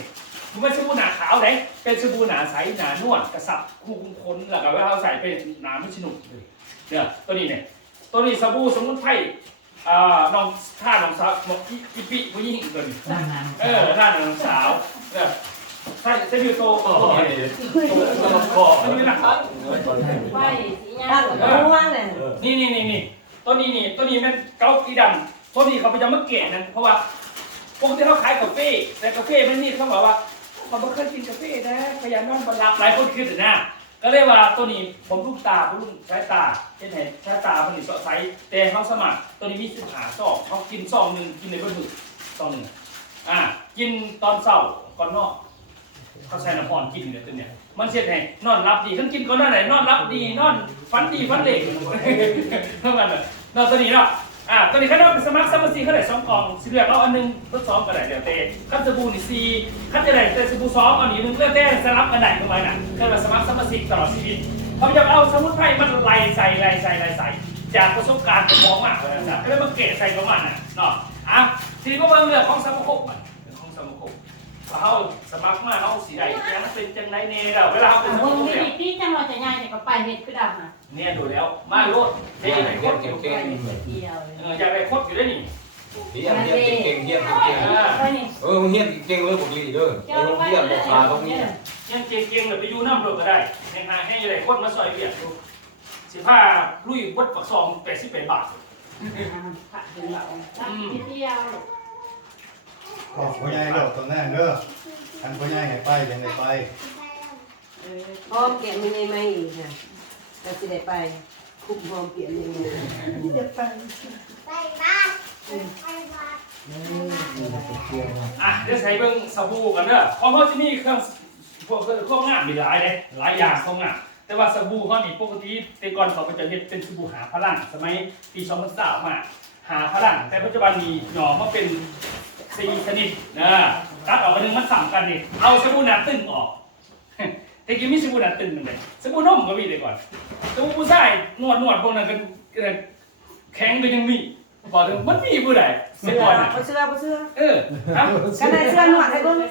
มันเป็นสบู่หนาขาวเลยเป็นสบู่หนาใสหนานวดกระสับคุมขนแล้วก็เวลาเราใส่เป็นหนาไม่ชินุกเนี่ยตัวนี้สบู่สมุนไพรน้องท่าน้องสาวอีปีผู้หญิงตัวนี้ท่าน้องสาวเนี่ยใช่จะอยู่โต โอ้ย ตัวคอมันมีหนัก ไปสีหน้า ว่างเลย นี่ตัวนี้มันเกากีดำตัวนี้เขาไปจะมาแก่นั่นเพราะว่าปกติเขาขายกาแฟแต่กาแฟมันนี่เขาบอกว่าเขาไม่เคยกินกาแฟนะพยายามนอนบรรลับหลายคนคิดถึงนะก็เลยว่าตัวนี้ผมลูกตาผมลูกใช้ตาเห็นไหมใช้ตาผลิตสดใสแต่เขาสมัครตัวนี้มี15 ซองเขากินซองนึงกินในบนมือซองนึงกินตอนเช้าก่อนนอนเขาใช้น้ำพรกินเนี่ยตัวเนี้ยมันเสียให้นอนรับดีทั้งกินก่อนนอนไหนนอนรับดีนอนฝันดีฝันเล็กเท่ากันเลยนอนตัวนี้เนาะตัวนี้เขาได้เป็นสมัครสมาชิกเขาได้2 กล่องสิเลือกเอาอันนึงทดสอบก็ได้เดี๋ยวเตะคันสบู่นี่4คันจะได้แต่สบู่2อันนี้นึงเลือกแต่สลับกันได้ทำไมน่ะเขาได้สมัครสมาชิกตลอดชีวิตเขาอยากเอาสมุนไพรมันไล่ใส่จากประสบการณ์ของมองมากเลยนะก็เลยมาเกะใส่ประมาณน่ะเนาะทีก็เรื่องของสมุนไพรของสมุนไพรเขาสมัครมาเขาสีใดยังเป็นจังไรเนี่ยเราเวลาเขาเป็นสมุนไพร พี่จังเราจะง่ายเนี่ยก็ไปเห็ดคือดำนะ เนี่ยดูแล้วมาโลดได้ยังไงโคตรอยู่ ไปเดียว อยากได้โคตรอยู่ได้นี่ เฮียเก่งเฮียเก่ง ไปนี่ เฮียเก่งเลยบอกลีเด้อไอ้โรงเรียนบอกขาตรงนี้ ยังเก่งๆเลยไปอยู่น้ำโลดก็ได้ในงานให้อะไรโคตรมาซอยเบียดดู15ลุยวัดปักซอง88 บาท ผักถึงเราเดียว บอกพ่อใหญ่เด้อตอนนั้นเด้ออันพ่อใหญ่ให้ไปยังไงไป พร้อมเก็บมีในไม่อีกนะเราจะได้ไปคุมพร้อมเก็บมีในจะไป เดี๋ยวใส่เบิ้งสบู่กันเด้อเพราะเขาจะมีเครื่องงานมีหลายเลยหลายอย่างเครื่องงานแต่ว่าสบู่เขานี่ปกติแต่ก่อนเขาจะเฮ็ดเป็นสบู่หาพลังสมัยปี2003มาหาพลังแต่ปัจจุบันนี้หน่อมาเป็น4 ชนิดนะตัดออกกันนึงมันสั่งกันนี่เอาสบู่หนาตึงออกแต่กี้มีสบู่หนาตึงมันเลยสบู่นุ่มก็มีเลยก่อนสบู่ผู้ชายนวดพวกนั้นกันแข็งก็ยังมีบอกถึงมันมีผู้ใดเสียก่อน บ่เชื่อครับ กันได้เชื่อหนวดให้เบิ่ง อา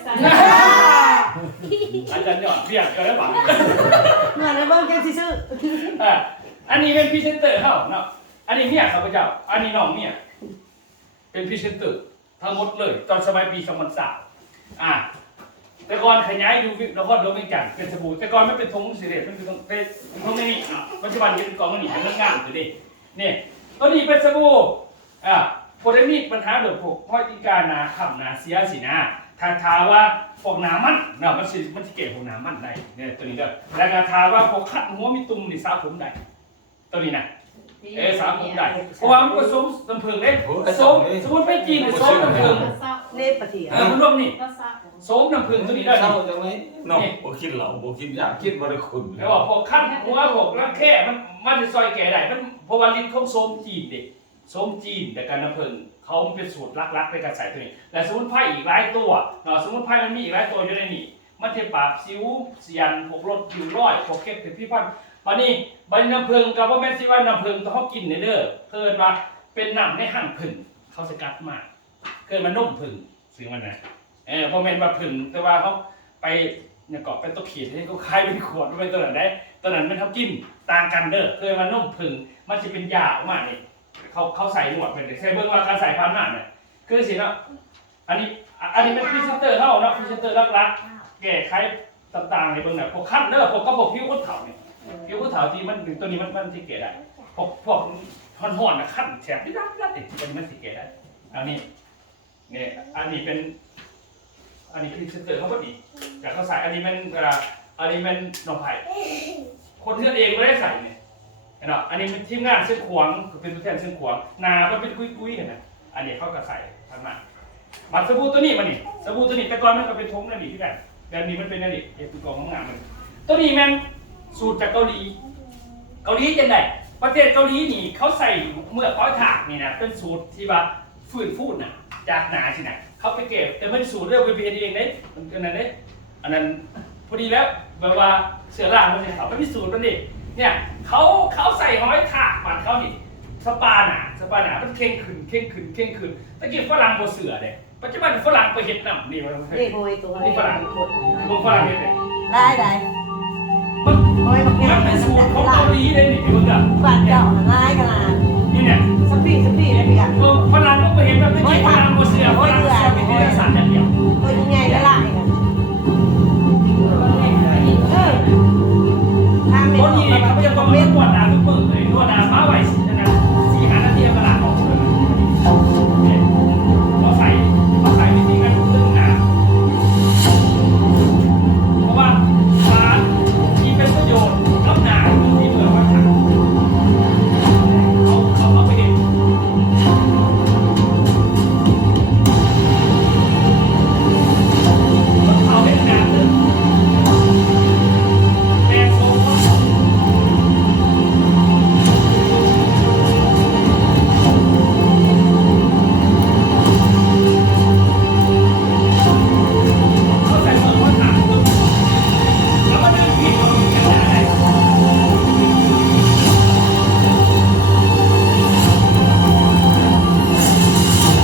จารย์หยอดเรียกกันแล้วป่ะ หนวดให้เบิ่งจังสิซื้อ อันนี้เป็นพรีเซนเตอร์เขาเนาะอันนี้เมียข้าพเจ้าอันนี้น้องเมียเป็นพรีเซนเตอร์ทั้งหมดเลยตอนสมัยปี2003แต่ก่อนขยายอยู่นครหลวงเวียงจันทร์เป็นสบู่แต่ก่อนไม่เป็นธงสีเหลืองเป็นธงในนี่ปัจจุบันเป็นกองนี่เป็นงานอยู่ดินี่ตัวนี้เป็นสบู่โปรตีนปัญหาเรื่องพวกห้อยตีการนาขำนาเสียสีนาทาว่าพวกน้ำมันเนาะมันจะเก็บพวกน้ำมันได้เนี่ยตัวนี้ก็แล้วก็ทาว่าพวกขัดหัวมีตุ่มนี่สาผมได้ตัวนี้นะสาผมได้เพราะว่ามันผสมน้ำผึ้งเล่นสมมติไปจีนผสมน้ำผึ้ง เนปะเถีย มันรวมนี่สมน้ำผึ้งตัวนี้ได้ เศร้าจังไหมน้องบ่กินเหล้าบ่กินยากินบ่ได้คุณ แล้วว่าพวกขัดหัวพวกรักแค่มันจะซอยแก่ได้มันเพราะว่าลิ้นของโสมจีนเด็กโสมจีนแต่การน้ำผึ้งเขาเป็นสูตรลักๆในการใส่ตัวนี้และสมุนไพรอีกหลายตัวเนาะสมุนไพรมันมีอีกหลายตัวอยู่ในนี้มันจะปราบสิวเสียนพวกรถผิวร้อยพวกเก็บถึงพี่พันวันนี้ใบน้ำผึ้งกับว่าแม่นสิว่าน้ำผึ้งต้องเขากินเด้อเกิดมาเป็นน้ำในหั่นผึ้งเขาสกัดมาเกิดมานุ่มผึ้งซื้อมันนะพอแม่นมาผึ้งแต่ว่าเขาไปเนี่ยเกาะเป็นตัวขีดให้เขาคล้ายเป็นขวดเป็นตัวนั้นได้ตัวนั้นมันเขากินต่างกันเด้อเกิดมานุ่มผึ้งมันจะเป็นยาออกมาเนี่ยเขาใส่หนวดเป็นใส่เบื้องว่าการใส่พานหน้าเนี่ยคือสิเนาะอันนี้เป็นพรีเซนเตอร์เขาเนาะพรีเซนเตอร์รักๆแก้ไขต่างๆในเบื้องเนี่ยพวกขั้นเด้อพวกก็พวกผิวคนเฒ่าเนี่ยผิวคนเฒ่าที่มันตัวนี้มันสิเกตได้พวกห่อนๆนะขั้นแฉบนิดๆติดตัวนี้มันสิเกตได้อันนี้เนี่ยอันนี้เป็นพรีเซนเตอร์เขาพอดีจากเขาใส่อันนี้เป็นน้องไผ่คนเลือกเองไม่ได้ใส่เนี่ยเนาะอันนี้เป็นทีมงานเส้นขวางเป็นตัวแทนเส้นขวางนาก็เป็นกุ้ยๆเห็นไหมอันนี้เขาก็ใส่ทางมาบัตรสบู่ตัวนี้มานี่สบู่ตัวนี้แต่ก่อนมันก็เป็นทงนั่นนี่ที่กันแบบนี้มันเป็นนั่นนี่เป็นกองงามมันตัวนี้แม่นสูตรจากเกาหลีจังไดประเทศเกาหลีนี่เขาใส่เมื่อก้อยถากนี่นะเป็นสูตรที่ว่าฟื้นฟูน่ะจากหนาสินะเขาไปเก็บแต่มันสูตรเรื่องไปเพียนเองเด้มันอันนั้นเด้อันนั้น พอดีแล้วแบบว่าเสือล่างมันเขาไม่มีสูตรมันดิเนี่ยเขาใส่หอยถากมันเขาดิสปาหนามันเข่งขึ้นตะกี้ฝรั่งบ่เสือเด้ปัจจุบันฝรั่งไปเฮ็ดน้ำนี่มัน นี่หอยตัว นี่ฝรั่ง โคตร มึงฝรั่งเฮ็ดเด้ ได้ มัน หอยบัก มัน ยาง เป็นสูตรของเกาหลีเลยนี่มึงอ่ะ บ้านเจ้าลายกันล่ะ นี่เนี่ย สปีเลยพี่อ่ะ ฝรั่งก็ไปเห็นแบบตะกี้ฝรั่งบ่เสือฝรั่งเสือเป็นเรื่องสัตว์อย่างเดียว ตัวยังไงละลายกันทำ คนนี้เขาก็ยังต้องเล่นนวดนาทุกมื้อเลยนวดนาฟ้าไหว4-5 นาทีก็ล้างออกเลยเราใส่วิธีการเรื่องน้ำเพราะว่าสารที่เป็นประโยชน์กับน้ำที่เมื่อวันถัดเขาเอาไปเห็นเขาเห็นน้ำเลยแม่โซ่เขาใส่เมื่อวันถัดแล้วมาดึงผิดเขาเป็นอะไร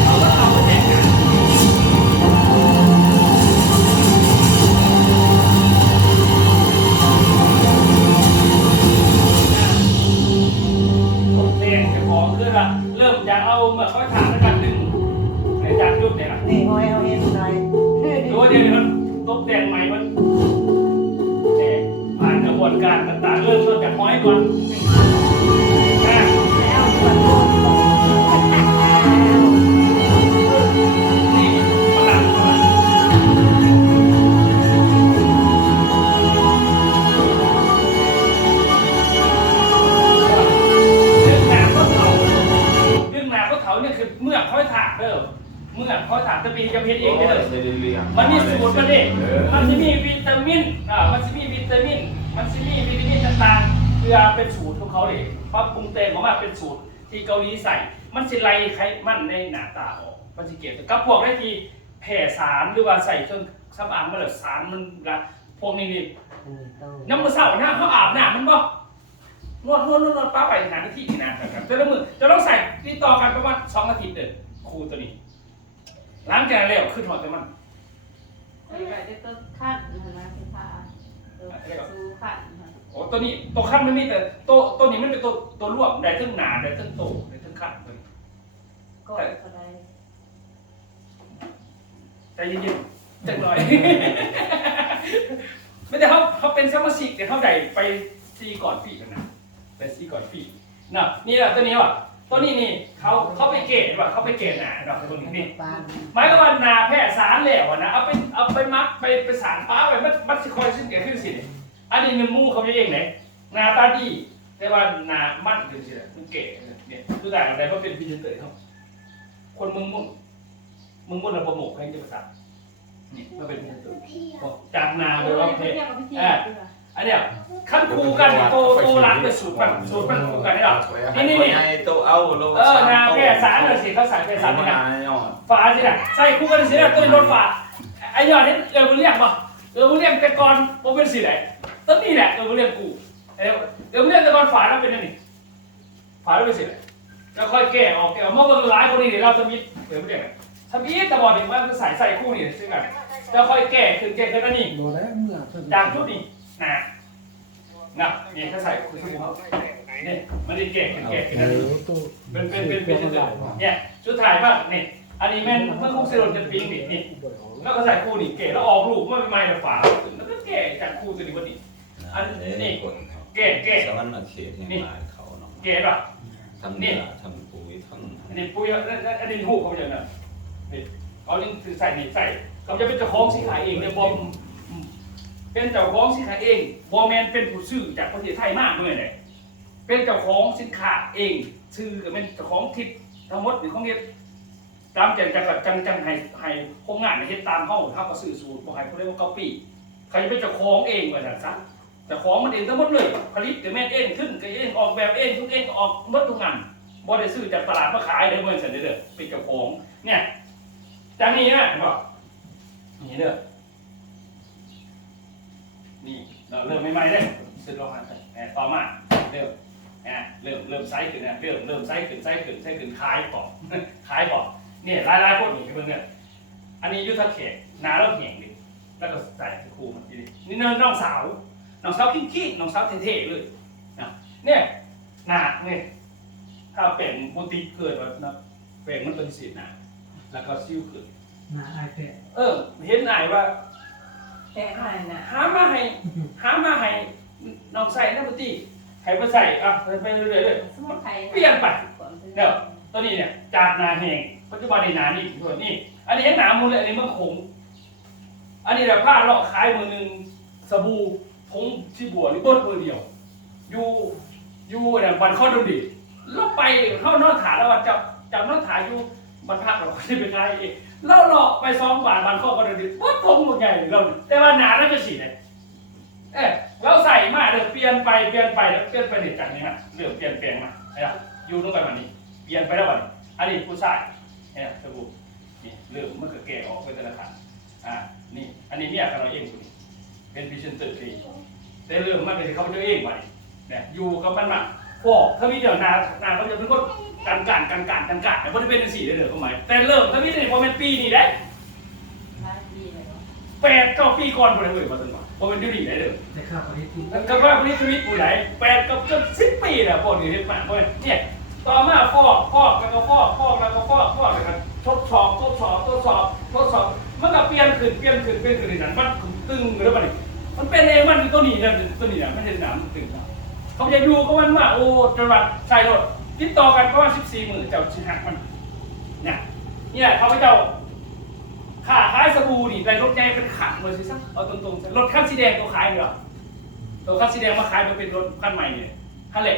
เอาก็เอาไปแจกกัน ตกแต่งจะขอคือละเริ่มจะเอาเมื่อเขาถามแล้วกันดึงในจากยุดเนี่ยนะ นี่หอยเอาเองหน่อย ดูว่าเดี๋ยวนี้มันตกแต่งใหม่มันเนี่ยผ่านกระบวนการต่างๆเริ่มต้นจากห้อยก่อนนะ แล้วส่วนรวม นี่ฝรั่งเรื่องน้ำก็เถาเนี่ยคือเมื่อเขาถากเด้อเมื่อเขาถากจะปีจะเพียนเองเด้อ มันมีสูตรมันดิมันจะมีวิตามินมันจะมีวิตามินต่างๆเพื่อเป็นสูตรของเขาเลยปรับปรุงแต่งออกมาเป็นสูตรที่เกาหลีใส่ มันสิไล่ไขมันในหน้าตาออก มันสิเก็บกับพวกได้ที่แผ่สารหรือว่าใส่เครื่องสำอางมาแล้วสารมันละพวกนี้นี่น้ำมือเศร้านะเขาอาบน้ำมันบ่นวดป้าไปหาหน้าที่นะครับจะละมือจะต้องใส่ติดต่อกันประมาณ2 อาทิตย์เด้อครูตัวนี้หลังจากนั้นแล้วขึ้นหอดแต่มัน ไอ้ไอ้ตัวขั้นนะเป็นผ้าตัวซูขั้น โอ้ตัวนี้ตัวขั้นมันมีแต่ตัวนี้มันเป็นตัวรวบได้ทั้งหนาได้ทั้งโตได้ทั้งขั้นเลย ก็ก็ได้ ใจเย็นๆจังหน่อย ไม่แต่เขาเป็นสมาชิกแต่เขาได้ไปซีก่อนปีกันนะไปซีก่อนปีน่ะนี่แหละตัวนี้ว่ะตัวนี้นี่เขาไปเกณฑ์ว่ะเขาไปเกณฑ์หนาดอกตัวนี้นี่หมายก็ว่านาแพร่สารแล้วนะเอาไปมัดไปสารป้าไปมันสิคอยซึ่งเกิดขึ้นสิเนี่ยอันนี้มันมู่เขาเองไหนนาตาดีแต่ว่านามั่นคือสิมันเก๋เนี่ยคือแต่อะไรก็เป็นพิจิตรเขาคนมึงมุ่นระบบหมกให้จะประสานนี่ก็เป็นพิจิตรจากนาไปว่าเพอันเนี้ยขั้นคู่กันตัวร้านเป็นสูตรมันคู่กันได้หรอนี่ตัวเอานาแพร่สารเลยสิเขาใส่แพร่สารนี่นะฝาสินะใส่คู่กันสินะตัวรถฝาไอ้ยอดนี่มึงเรียกป่ะมึงเรียกแต่ก่อนผมเป็นสีไหนต้นนี่แหละมึงเรียกกูมึงเรียกแต่ก่อนฝาแล้วเป็นนั่นนี่ฝาแล้วเป็นสีไหนแล้วค่อยแก้ออกเมื่อวันร้ายคนนี้เดี๋ยวเราสมิธเดี๋ยวไม่เรียกสมิธแต่บอกถึงว่าใส่คู่นี่ซึ่งกันแล้วค่อยแก้ขึ้นนั่นนี่จากชุดนี้นะนี่ถ้าใส่คู่ชุดเขาเนี่ยมันได้แก้ขึ้นนั่นเป็นเนี่ยชุดถ่ายป่ะนี่อันนี้แม่เมื่อคู่เซโรจะปิ้งนี่แล้วก็ใส่คู่นี่เก๋แล้วออกลูกมันเป็นไม้แบบฝาแล้วก็แก่จากคู่ตัวนี้วันนี้อันนี้แก่สวรรค์เขตให้มาเขาเนาะ แก่ป่ะ ทำเนี่ยทำปุ๋ยทั้ง อันนี้ปุ้ยอันนี้หูเขาอย่างนั้นนี่เขานี่คือใส่นี่ใส่เขาจะเป็นเจ้าของสิขายเองเนี่ยบอมเป็นเจ้าของสิขายเองบอแมนเป็นผู้ซื้อจากประเทศไทยมากเลยเนี่ยเป็นเจ้าของสินค้าเองซื้อกับเป็นเจ้าของทิปทั้งหมดในของเฮ็ดตามจังให้โครงงานเฮ็ดตามเขาก็ซื้อสูตรบ่ให้เขาเรียกว่าก๊อปปี้ใครจะเป็นเจ้าของเองว่าซั่นซะเจ้าของมันเองทั้งหมดเลยผลิตก็แม่นเองขึ้นก็เองออกแบบเองทุกเองออกหมดทุกงานบ่ได้ซื้อจากตลาดมาขายได้เมื่อซั่นเด้อเป็นเจ้าของเนี่ยจากนี้นะเห็นบ่นี่เด้อ เราเริ่มใหม่ๆได้ซื้อลงมาต่อมาเริ่มไซส์ขึ้นนะเริ่มไซส์ขึ้นขายก่อนขายก่อนเนี่ยรายพวกนี้เพื่อนเนี่ยอันนี้ยุทธเขตนาเราแห่งดิแล้วก็ใส่ครูมันทีนี้นี่น้องสาวขี้น้องสาวเท่ๆเลยนะเนี่ยหนาเนี่ยถ้าเป็นโมติเกิดแบบนะเป็นมันเป็นสีหนาแล้วก็ซิ้วขึ้น หนาอายแผล เห็นไหนว่า แค่ไหนนะ หามาให้น้องใส่น้ำปฏิให้มาใส่ไปเรื่อย สมุนไพร ๆเปลี่ยนไปเนี่ยตัวนี้เนี่ยจากนาแห้งปัจจุบันในนานี่ส่วนนี้อันนี้หนามูลเลยอันนี้มันขงอันนี้แบบผ้าเลาะขายมือหนึ่งสบู่ทงชีบัวหรือเบิร์ดมือเดียวอยู่เนี่ยบันข้อดนดิแล้วไปเข้านอนถาแล้วว่าจับนอนถาอยู่บันพักเราไม่เป็นไรเองเราหลอกไป2 บาทบันข้อก็ดนดิวัดทงหมดใหญ่เราแต่ว่าหนาแล้วจะสีเลยเราใส่มาเลยเปลี่ยนไปแล้วเปลี่ยนไปเนี่ยจากนี้นะเรื่องเปลี่ยนแปลงมานะครับอยู่ตรงกันวันนี้เปลี่ยนไปแล้ววันนี้อันนี้ผู้ชายเนี่ยสบู่นี่เรื่องมันก็แก่ออกไปแต่ละครั้งนี่อันนี้เมียกับเราเองคนนี้เป็นพรีเซนเตอร์ที่แต่เรื่องมันเป็นเขาจะเองไปเนี่ยอยู่กับมันมาพวกถ้ามีเดี๋ยวนาเขาจะเป็นคนกันแต่พอที่เป็นสีได้เลยเขาหมายแต่เริ่มถ้ามีเนี่ยพอเป็นปีนี่ได้ หลายปีเลย 8-9 ปีก่อนพอเลยมาถึงว่าพอเป็นดิวดีได้เลย แต่ข้าวคนนี้ที่ กับว่าคนนี้ชีวิตผู้ใหญ่8 กับจน10 ปีแล้วพอดีเห็นมาพอเนี่ยต่อมาฟอกแล้วก็ฟอกแล้วก็ทดสอบมันก็เปลี่ยนขึ้นในนั้นมันตึงแล้วมันเป็นเองมันตัวนี้นะไม่ใช่หนามตึงเขาจะอยู่ก็มันมาโอ้จังหวัดชายโลดติดต่อกันก็ว่า14 มื้อเจ้าชิหักมันเนี่ยนี่แหละเขาไปเจ้าค่าขายสบู่นี่ได้รถใหญ่เป็นขันเลยสิซะเอาตรงๆรถคันสีแดงตัวขายเหรอตัวคันสีแดงมาขายมันเป็นรถคันใหม่เนี่ยคันเล็ก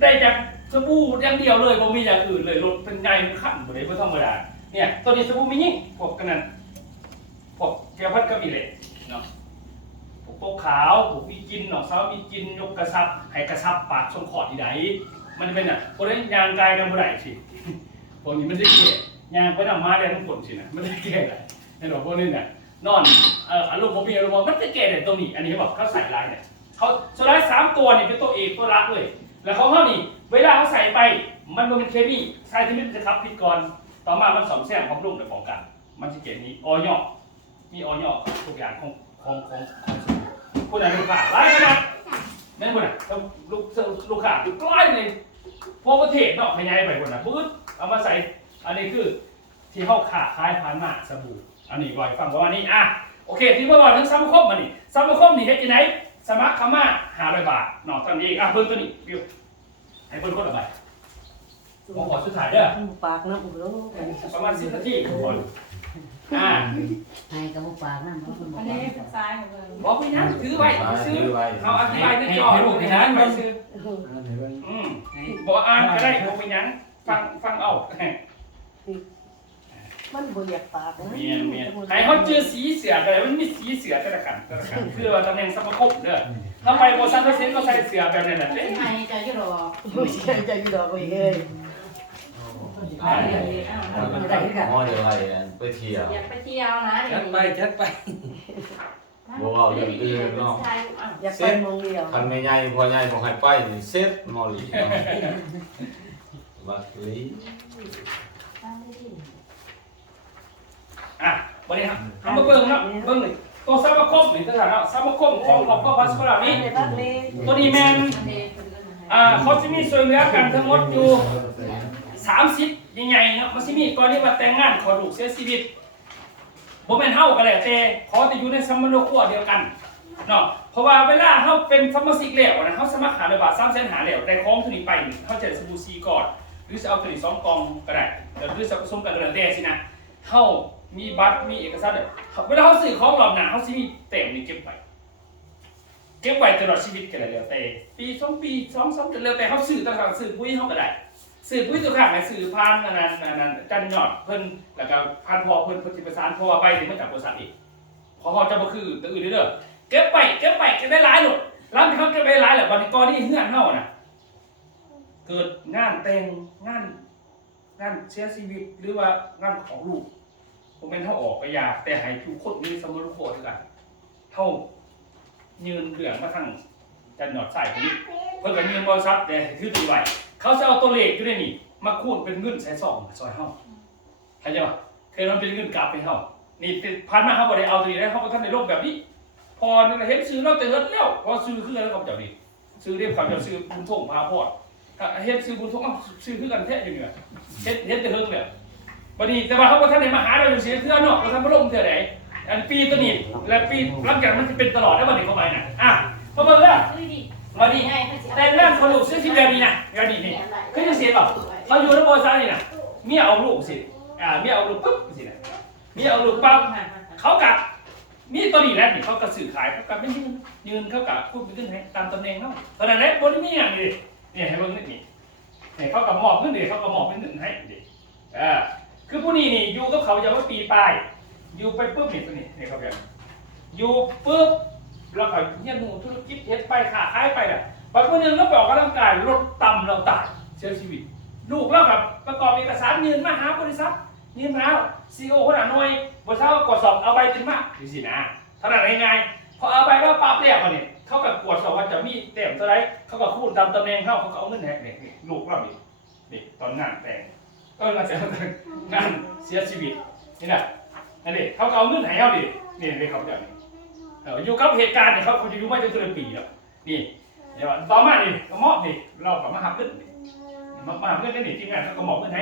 ได้จากสบู่อย่างเดียวเลยบ่มีอย่างอื่นเลยรถเป็นใหญ่เป็นขันบ่ได้บ่ธรรมดาเนี่ยตัวนี้สบู่มียิ่งพวกกันนั้นพวกแก้วพัดก็มีเลยเนาะพวกโป๊ขาวพวกมีกินหนอกเสามีกินยกกระซับให้กระซับปากชงขอดที่ไหนมันเป็นพวกนั้นยางกายกันบ่ได้สิพวกนี้มันจะเกลี่ยยางไปนำมาได้ทั้งผลสินะมันจะเกลี่ยอะไรในหนอพวกนี้เนี่ยนอนอารมณ์บ่มีอารมณ์มันจะเกลี่ยแต่ตัวนี้อันนี้เขาบอกเขาใส่ลายเนี่ยเขาสุดท้าย3 ตัวนี่เป็นตัวเอกตัวรักเลยแล้วเขานี่เวลาเขาใส่ไปมันเป็นเคมีใส่ที่มันจะขับพิษก่อนต่อมามัน2 แซมของรุ่งในของกันมันจะเกลี่ยนี้มีออยทุกอย่างของผู้ใดลูกค้าไล่ขนาดแม่นบ่น่ะลูกค้าอยู่ใกล้เลยพอประเทศเนาะขยายไปบ่น่ะปึ๊ดเอามาใส่อันนี้คือที่เฮาขาขายผ่านมาสบู่อันนี้บ่อยฟังว่านี้โอเคที่บ่บอกถึงสมาคมมานี่สมาคมนี่เฮ็ดจังได๋สมัครเข้ามา500 บาทเนาะตอนนี้เบิ่งตัวนี้วิวให้เพิ่นกดเอาไปผมขอสุดท้ายเด้อ ปากน้ำอุดม ประมาณ10 นาทีทุกคน ให้กับบุปผานั่นเพราะมันบ อั อน ก นี้ ว่า เป็นซ้ายของเรา บอกพี่นะถือไว้ซื้อเขาอธิบายในจอลูกพี่นะไปซื้อบอกอ่านก็ได้บอกพี่นะฟังเอา มันบ่อยากปากนะ เมียใครเขาเจอสีเสืออะไรมันมีสีเสือแต่ละกันคือว่าตำแหน่งสมคบเด้อทำไมโบซันเซนก็ใส่เสือแบบนั้นแหละ ไม่ใช่จะยุโรป บ่ใช่ใจอยู่ดอกเอ้ย หม้อเดียวอะไรไปเที่ยว อยากไปเที่ยวนะ จัดไป บ่เอาอย่างอื่นเนาะ อยากไปมองเดียว คันไม่ใหญ่พอใหญ่บ่ให้ไปนี่เซ็ตหม้อหลีบักลี วันนี้ครับเอามาเบิ่งนะเบิ่งหนึ่งตัวสมาคมนี่ตัวฐานสมาคมของพระพัสดุนี้ ในภาคนี้ ตัวนี้แมนเขาจะมีส่วนเหลือกันทั้งหมดอยู่30ใหญ่ๆเนาะมันสิมีก่อนที่ว่าแต่งงานขอลูกเสียชีวิตบ่แม่นเฮาก็แล้วแต่ขอแต่อยู่ในสมณครัวเดียวกันเนาะเพราะว่าเวลาเฮาเป็นสมาชิกแล้วนะเฮาสมัครหาเลยบาท300,000หาแล้วได้ของตัวนี้ไปเฮาจะสบู่4 ก่อนหรือจะเอาตัวนี้2 กล่องก็ได้หรือจะผสมกันก็ได้สินะเฮามีบัตรมีเอกสารเวลาเฮาซื้อของรอบหน้าเฮาสิมีเต็มนี่เก็บไว้ตลอดชีวิตกันแล้วแต่ปี2 ปี2-3เดือนแล้วแต่เฮาซื้อต่างๆซื้อปุ๋ยเฮาก็ได้สื่อผู้ตัวข้างสื่อพานนั้นจันยอดเพิ่นแล้วก็พานพอเพิ่นสิประสานพอไปถึงมาจากบริษัทอีกพอจะบ่คือตัวอื่นเด้อเก็บไปเก็บได้หลายโลดร้านที่เขาเก็บได้หลายแหละบัดนี้ก่อนนี่เฮือนเฮาน่ะเกิดงานแต่งงานเสียชีวิตหรือว่างานของลูกผมเป็นเฮาออกก็ยากแต่ให้ทุกคนมีสมรภูมิคือกันเฮา ยืนเกลื่อนมาทั้งจันหยอดใส่คนนี้เพิ่นก็ยืนบริษัทแต่ถือตีไว้เขาจะเอาตัวเลขอยู่ในนี่มาคูณเป็นเงินใส่ซองซอยเฮาเข้าใจป่ะเคยมันเป็นเงินกลับไปเฮานี่พันมาเฮาบ่ได้เอาตัวนี้ได้เฮาก็ท่านในโลกแบบนี้พอนี่เห็นซื้อเราแต่เฮ็ดแล้วพอซื้อคือกันกับเจ้านี่ซื้อเรียบเขาจะซื้อบุญส่งพาพอดเฮ็ดซื้อบุญส่งซื้อคือกันแท้อยู่นี่เฮ็ดแต่เฮิงเลยบัดนี้แต่ว่าเขาบ่ทันได้มาหาเราอยู่เสียเทื่อเนาะบ่ทันบ่ลงเทื่อใดอันปีตัวนี้และปีหลังจากมันจะเป็นตลอดได้บัดนี้เข้าไปน่ะพอเบิ่งแล้วบัดนี้แต่แม่เขาลูกซื้อที่แบบนี้นะแบบนี้นี่คือจะเสียบ่เขาอยู่ในบริษัทนี่น่ะเมียเอาลูกสิเมียเอาลูกปุ๊บสิน่ะเมียเอาลูกปั๊บเขากะมีตัวนี้แล้วนี่เขาก็ซื้อขายเขาก็ไม่ยืนเขากะพูดไปขึ้นให้ตามตำแหน่งเนาะตอนนั้นแหละบ่ได้มีหยังนี่ให้เบิ่งนี่เขาก็มอบเงินนี่เขาก็มอบเป็นเงินให้ดิคือผู้นี้นี่อยู่กับเขาจะว่าปีปลายอยู่ไปปุ๊บนี่ตัวนี้นี่เขาแบบอยู่ปุ๊บแล้วก็เฮียนหนูธุรกิจเฮ็ดไปค้าขายไปน่ะบางคนนึงก็ไปออกกำลังกายลดต่ำเราตายเสียชีวิตลูกเรากับประกอบเอกสารยืนมาหาบริษัทยืนมาซีโอหัวหน้าหน่วยบริษัทก็กดสอบเอาใบถึงมาดูสินะเท่านั้นง่ายๆพอเอาใบแล้วปั๊บแล้วนี่เขาก็ตรวจสอบว่าจะมีเต็มเท่าไรเขาก็คูณตามตำแหน่งเขาก็เอาเงินแหกนี่ลูกเรานี่ตอนงานแต่งงานเสียชีวิตนี่นะนั่นเองเขาเอาเงินให้เขาดินี่เขาจะอยู่กับเหตุการณ์เนี่ยเขาจะอยู่มาจนเกือบปีแล้วนี่เดี๋ยวต่อมานี่ก็มอบนี่เรากับมาหักเงินมาเงินนี่ทีมงานเขาก็มอบเงินให้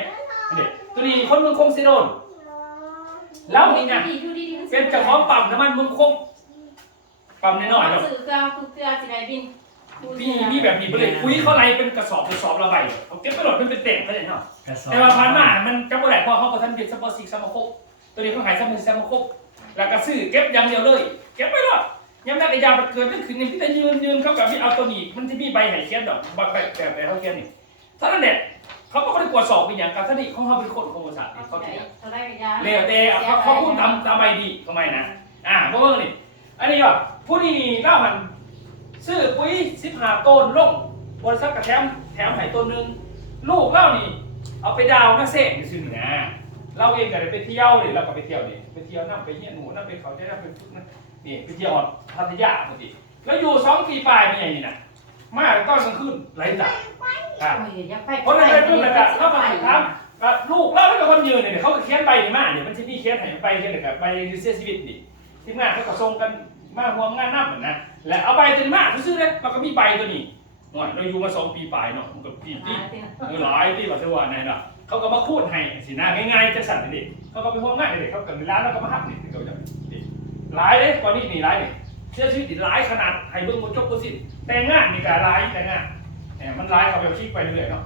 นี่ตัวนี้คนเมืองคงเซโดนแล้วนี่นะเป็นเจ้าของปั๊มน้ำมันเมืองคงปั๊มน้อยๆเนาะ สื่อเกลือสิได้บิน มีแบบนี้ไปเลยคุยเขาไล่เป็นกระสอบระบายเขาเก็บไปหลดมันเป็นเต่งเขาเลยเนาะแต่ว่าพันมามันกระบอกแหลกพอเขาก็ท่านเป็นซัมเปอร์ซิกซัมเปอร์โคกตัวนี้เขาขายซัมเปอร์โคกแล้วก็ซื้อเก็บอย่างเดียวเลยเก็บไปหลดยังได้ยาบัดเกิดนั่นคือเนี่ยพี่แต่ยืนเขากับพี่เอาตัวนี้มันจะมีใบไหเขียนดอกใบแบบเขาเขียนนี่ถ้านั่นเนี่ยเขาก็ไม่ได้ตรวจสอบเป็นอย่างกับท่านนี่เขาเป็นคนโครงสร้างเขาเนี่ยเลี้ยแต่เขาพูดตามใบดีทำไมนะเพราะว่านี่อันนี้แบบผู้นี้เล่ามันซื้อปุ๋ย15 ต้นลงบริษัทกับแถมไห่ต้นนึงลูกเล่านี่เอาไปดาวน่าเสกซื้อนี่นะเราเองก็ได้ไปเที่ยวเลยเราก็ไปเที่ยวนี่ไปเที่ยวนั่งไปเยี่ยหนูนั่งไปเขาจะนั่งไปฝึกนั่นนี่ไปเที่ยวพัทยาปกติแล้วอยู่2 ปีปลายเป็นอย่างนี้นะมาตอนกลางคืนไหลจ่ายคนอะไรรุ่นอะไรกันเขาไปถามลูกเล่าแล้วก็คนยืนเนี่ยเขาเขียนใบนี่มาเนี่ยมันจะมีเขียนให้ไปเขียนแบบใบเสียชีวิตนี่ทีมงานเขาก็ส่งกันมาห่วงงานน้ำเหมือนนะและเอาใบตัวนี้มาซื้อเลยมันก็มีใบตัวนี้เราอยู่มา2 ปีปลายเนาะมันก็ปีหลายปีแบบว่าไหนเนาะเขาก็มาคูดให้สินะง่ายๆจะสั่นเด็กเขาก็ไปห่วงง่ายเด็กเขาเกิดร้านแล้วก็มาหักเด็กเขาจะหลายเลยตอนนี้นี่หลายเลยเชื่อชีวิตหลายขนาดให้เบิ้งบนจบกุศิแต่งานนี่ก็หลายแต่งานมันหลายเขาแบบคิดไปเรื่อยเนาะ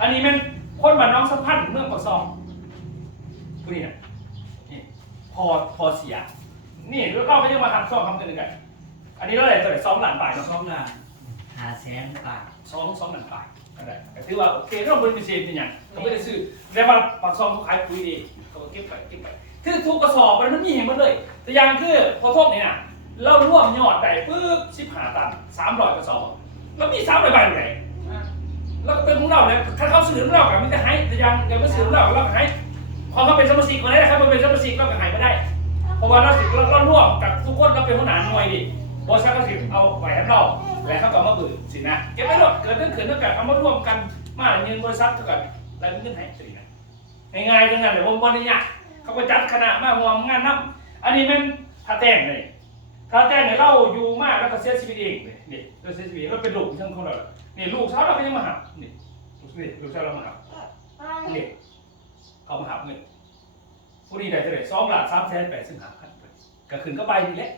อันนี้มันคนบ้านน้องสะพันเมืองปากซองพวกนี้นะนี่พอเสียนี่แล้วก็ไม่ยังมาทำซ่อมทำกันเลยกันอันนี้เท่าไหร่2 ล้านบาทเนาะ2 ล้าน 500,000 บาท2 ล้านบาทอะไรแต่ถือว่าโอเคเราบริษัทเป็นอย่างเขาไม่ได้ซื้อแต่ว่าปากซองเขาขายปุ๋ยดีเขาเก็บไปคือทุกกระสอบมันมีเห็นหมดเลยแต่อย่างคือพอทบนี่นะเราร่วมยอดได้ปุ๊บ15 ตัน300 กระสอบแล้วมี300 ใบอยู่ไหนแล้วก็เป็นของเราเนี่ยถ้าเขาซื้อของเรากับมิตรให้แต่ยังไม่ซื้อของเราก็ให้พอเขาเป็นสมาชิกมาได้ครับมันเป็นสมาชิกเราก็ให้ไม่ได้เพราะว่าเราร่วมกับทุกคนเราเป็นหัวหน้าหน่วยดิบริษัทก็สิเอาไว้ให้เราและเขาก็มาบืนสินะเก็บไว้หมดเกิดเรื่องเขินเท่ากับเอามาร่วมกันมาเงินบริษัทเท่ากับรายเงินให้สินะง่ายๆจังนั้นเดี๋ยวผมบอกนี่เขาก็จัดคณะมาห่วงงานนับอันนี้มันถ้าแต่งเลยถ้าแต่งเนี่ยเราอยู่มากแล้วก็เสียชีวิตเองนี่เราเสียชีวิตเราเป็นลูกทั้งคนเรานี่ลูกสาวเราก็ยังมาหักนี่ลูกสาวเรามาหักนี่เขามาหักเงินผู้ดีได้เท่าไหร่2,385,000ก็ขึ้นก็ไปนี่แหละ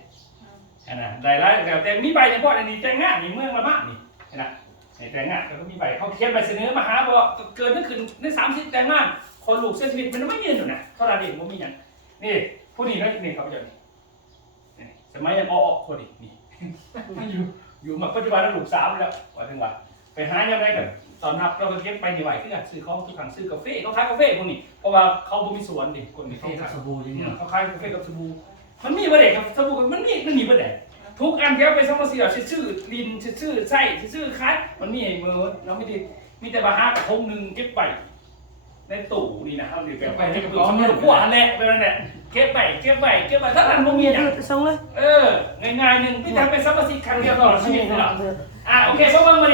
นะได้ไรแต่มีใบในพวกอันนี้แต่งงานนี่เมืองละมากนี่นะแต่งงานก็มีใบเขาเขียนใบเสนอมาหาบอกเกินนั่นขึ้นใน30แต่งงานคนลูกเสียชีวิตมันไม่มีอยู่นะเท่านั้นเองมันมีอย่างนี่ผู้นี้นี่เขาจะนี่สมัยยังออกคนนี่อยู่มาปัจจุบันแล้วลูก3แล้วว่าถึงว่าไปหายังไงกันตอนนับเราก็เก็บไปดีไหวขึ้นกันซื้อของทุกครั้งซื้อกาแฟเขาขายกาแฟพวกนี้เพราะว่าเขาบ่มีสวนดิคนนี้เขาขายสบู่อย่างเงี้ยเขาขายกาแฟกับสบู่มันมีประเด็นกับสบู่มันมีประเด็นทุกอันที่เอาไปซัมเมอร์ซีเราชื่อลินชื่อไส้ชื่อคัสมันมีไอ้เมอร์เราไม่ได้มีแต่บาฮากระทงหนึ่งเก็บไป ในตู้นี่นะเขาเก็บไปในตู้สมุดขวานแหละเป็นอะไรเก็บไปถ้าท่านบ่มีอย่าง ส่งเลย ง่ายๆหนึ่งพี่ทำเป็นซับซิครั้งเดียวตลอดชีวิตเลยโอเคมาเบิ่งมา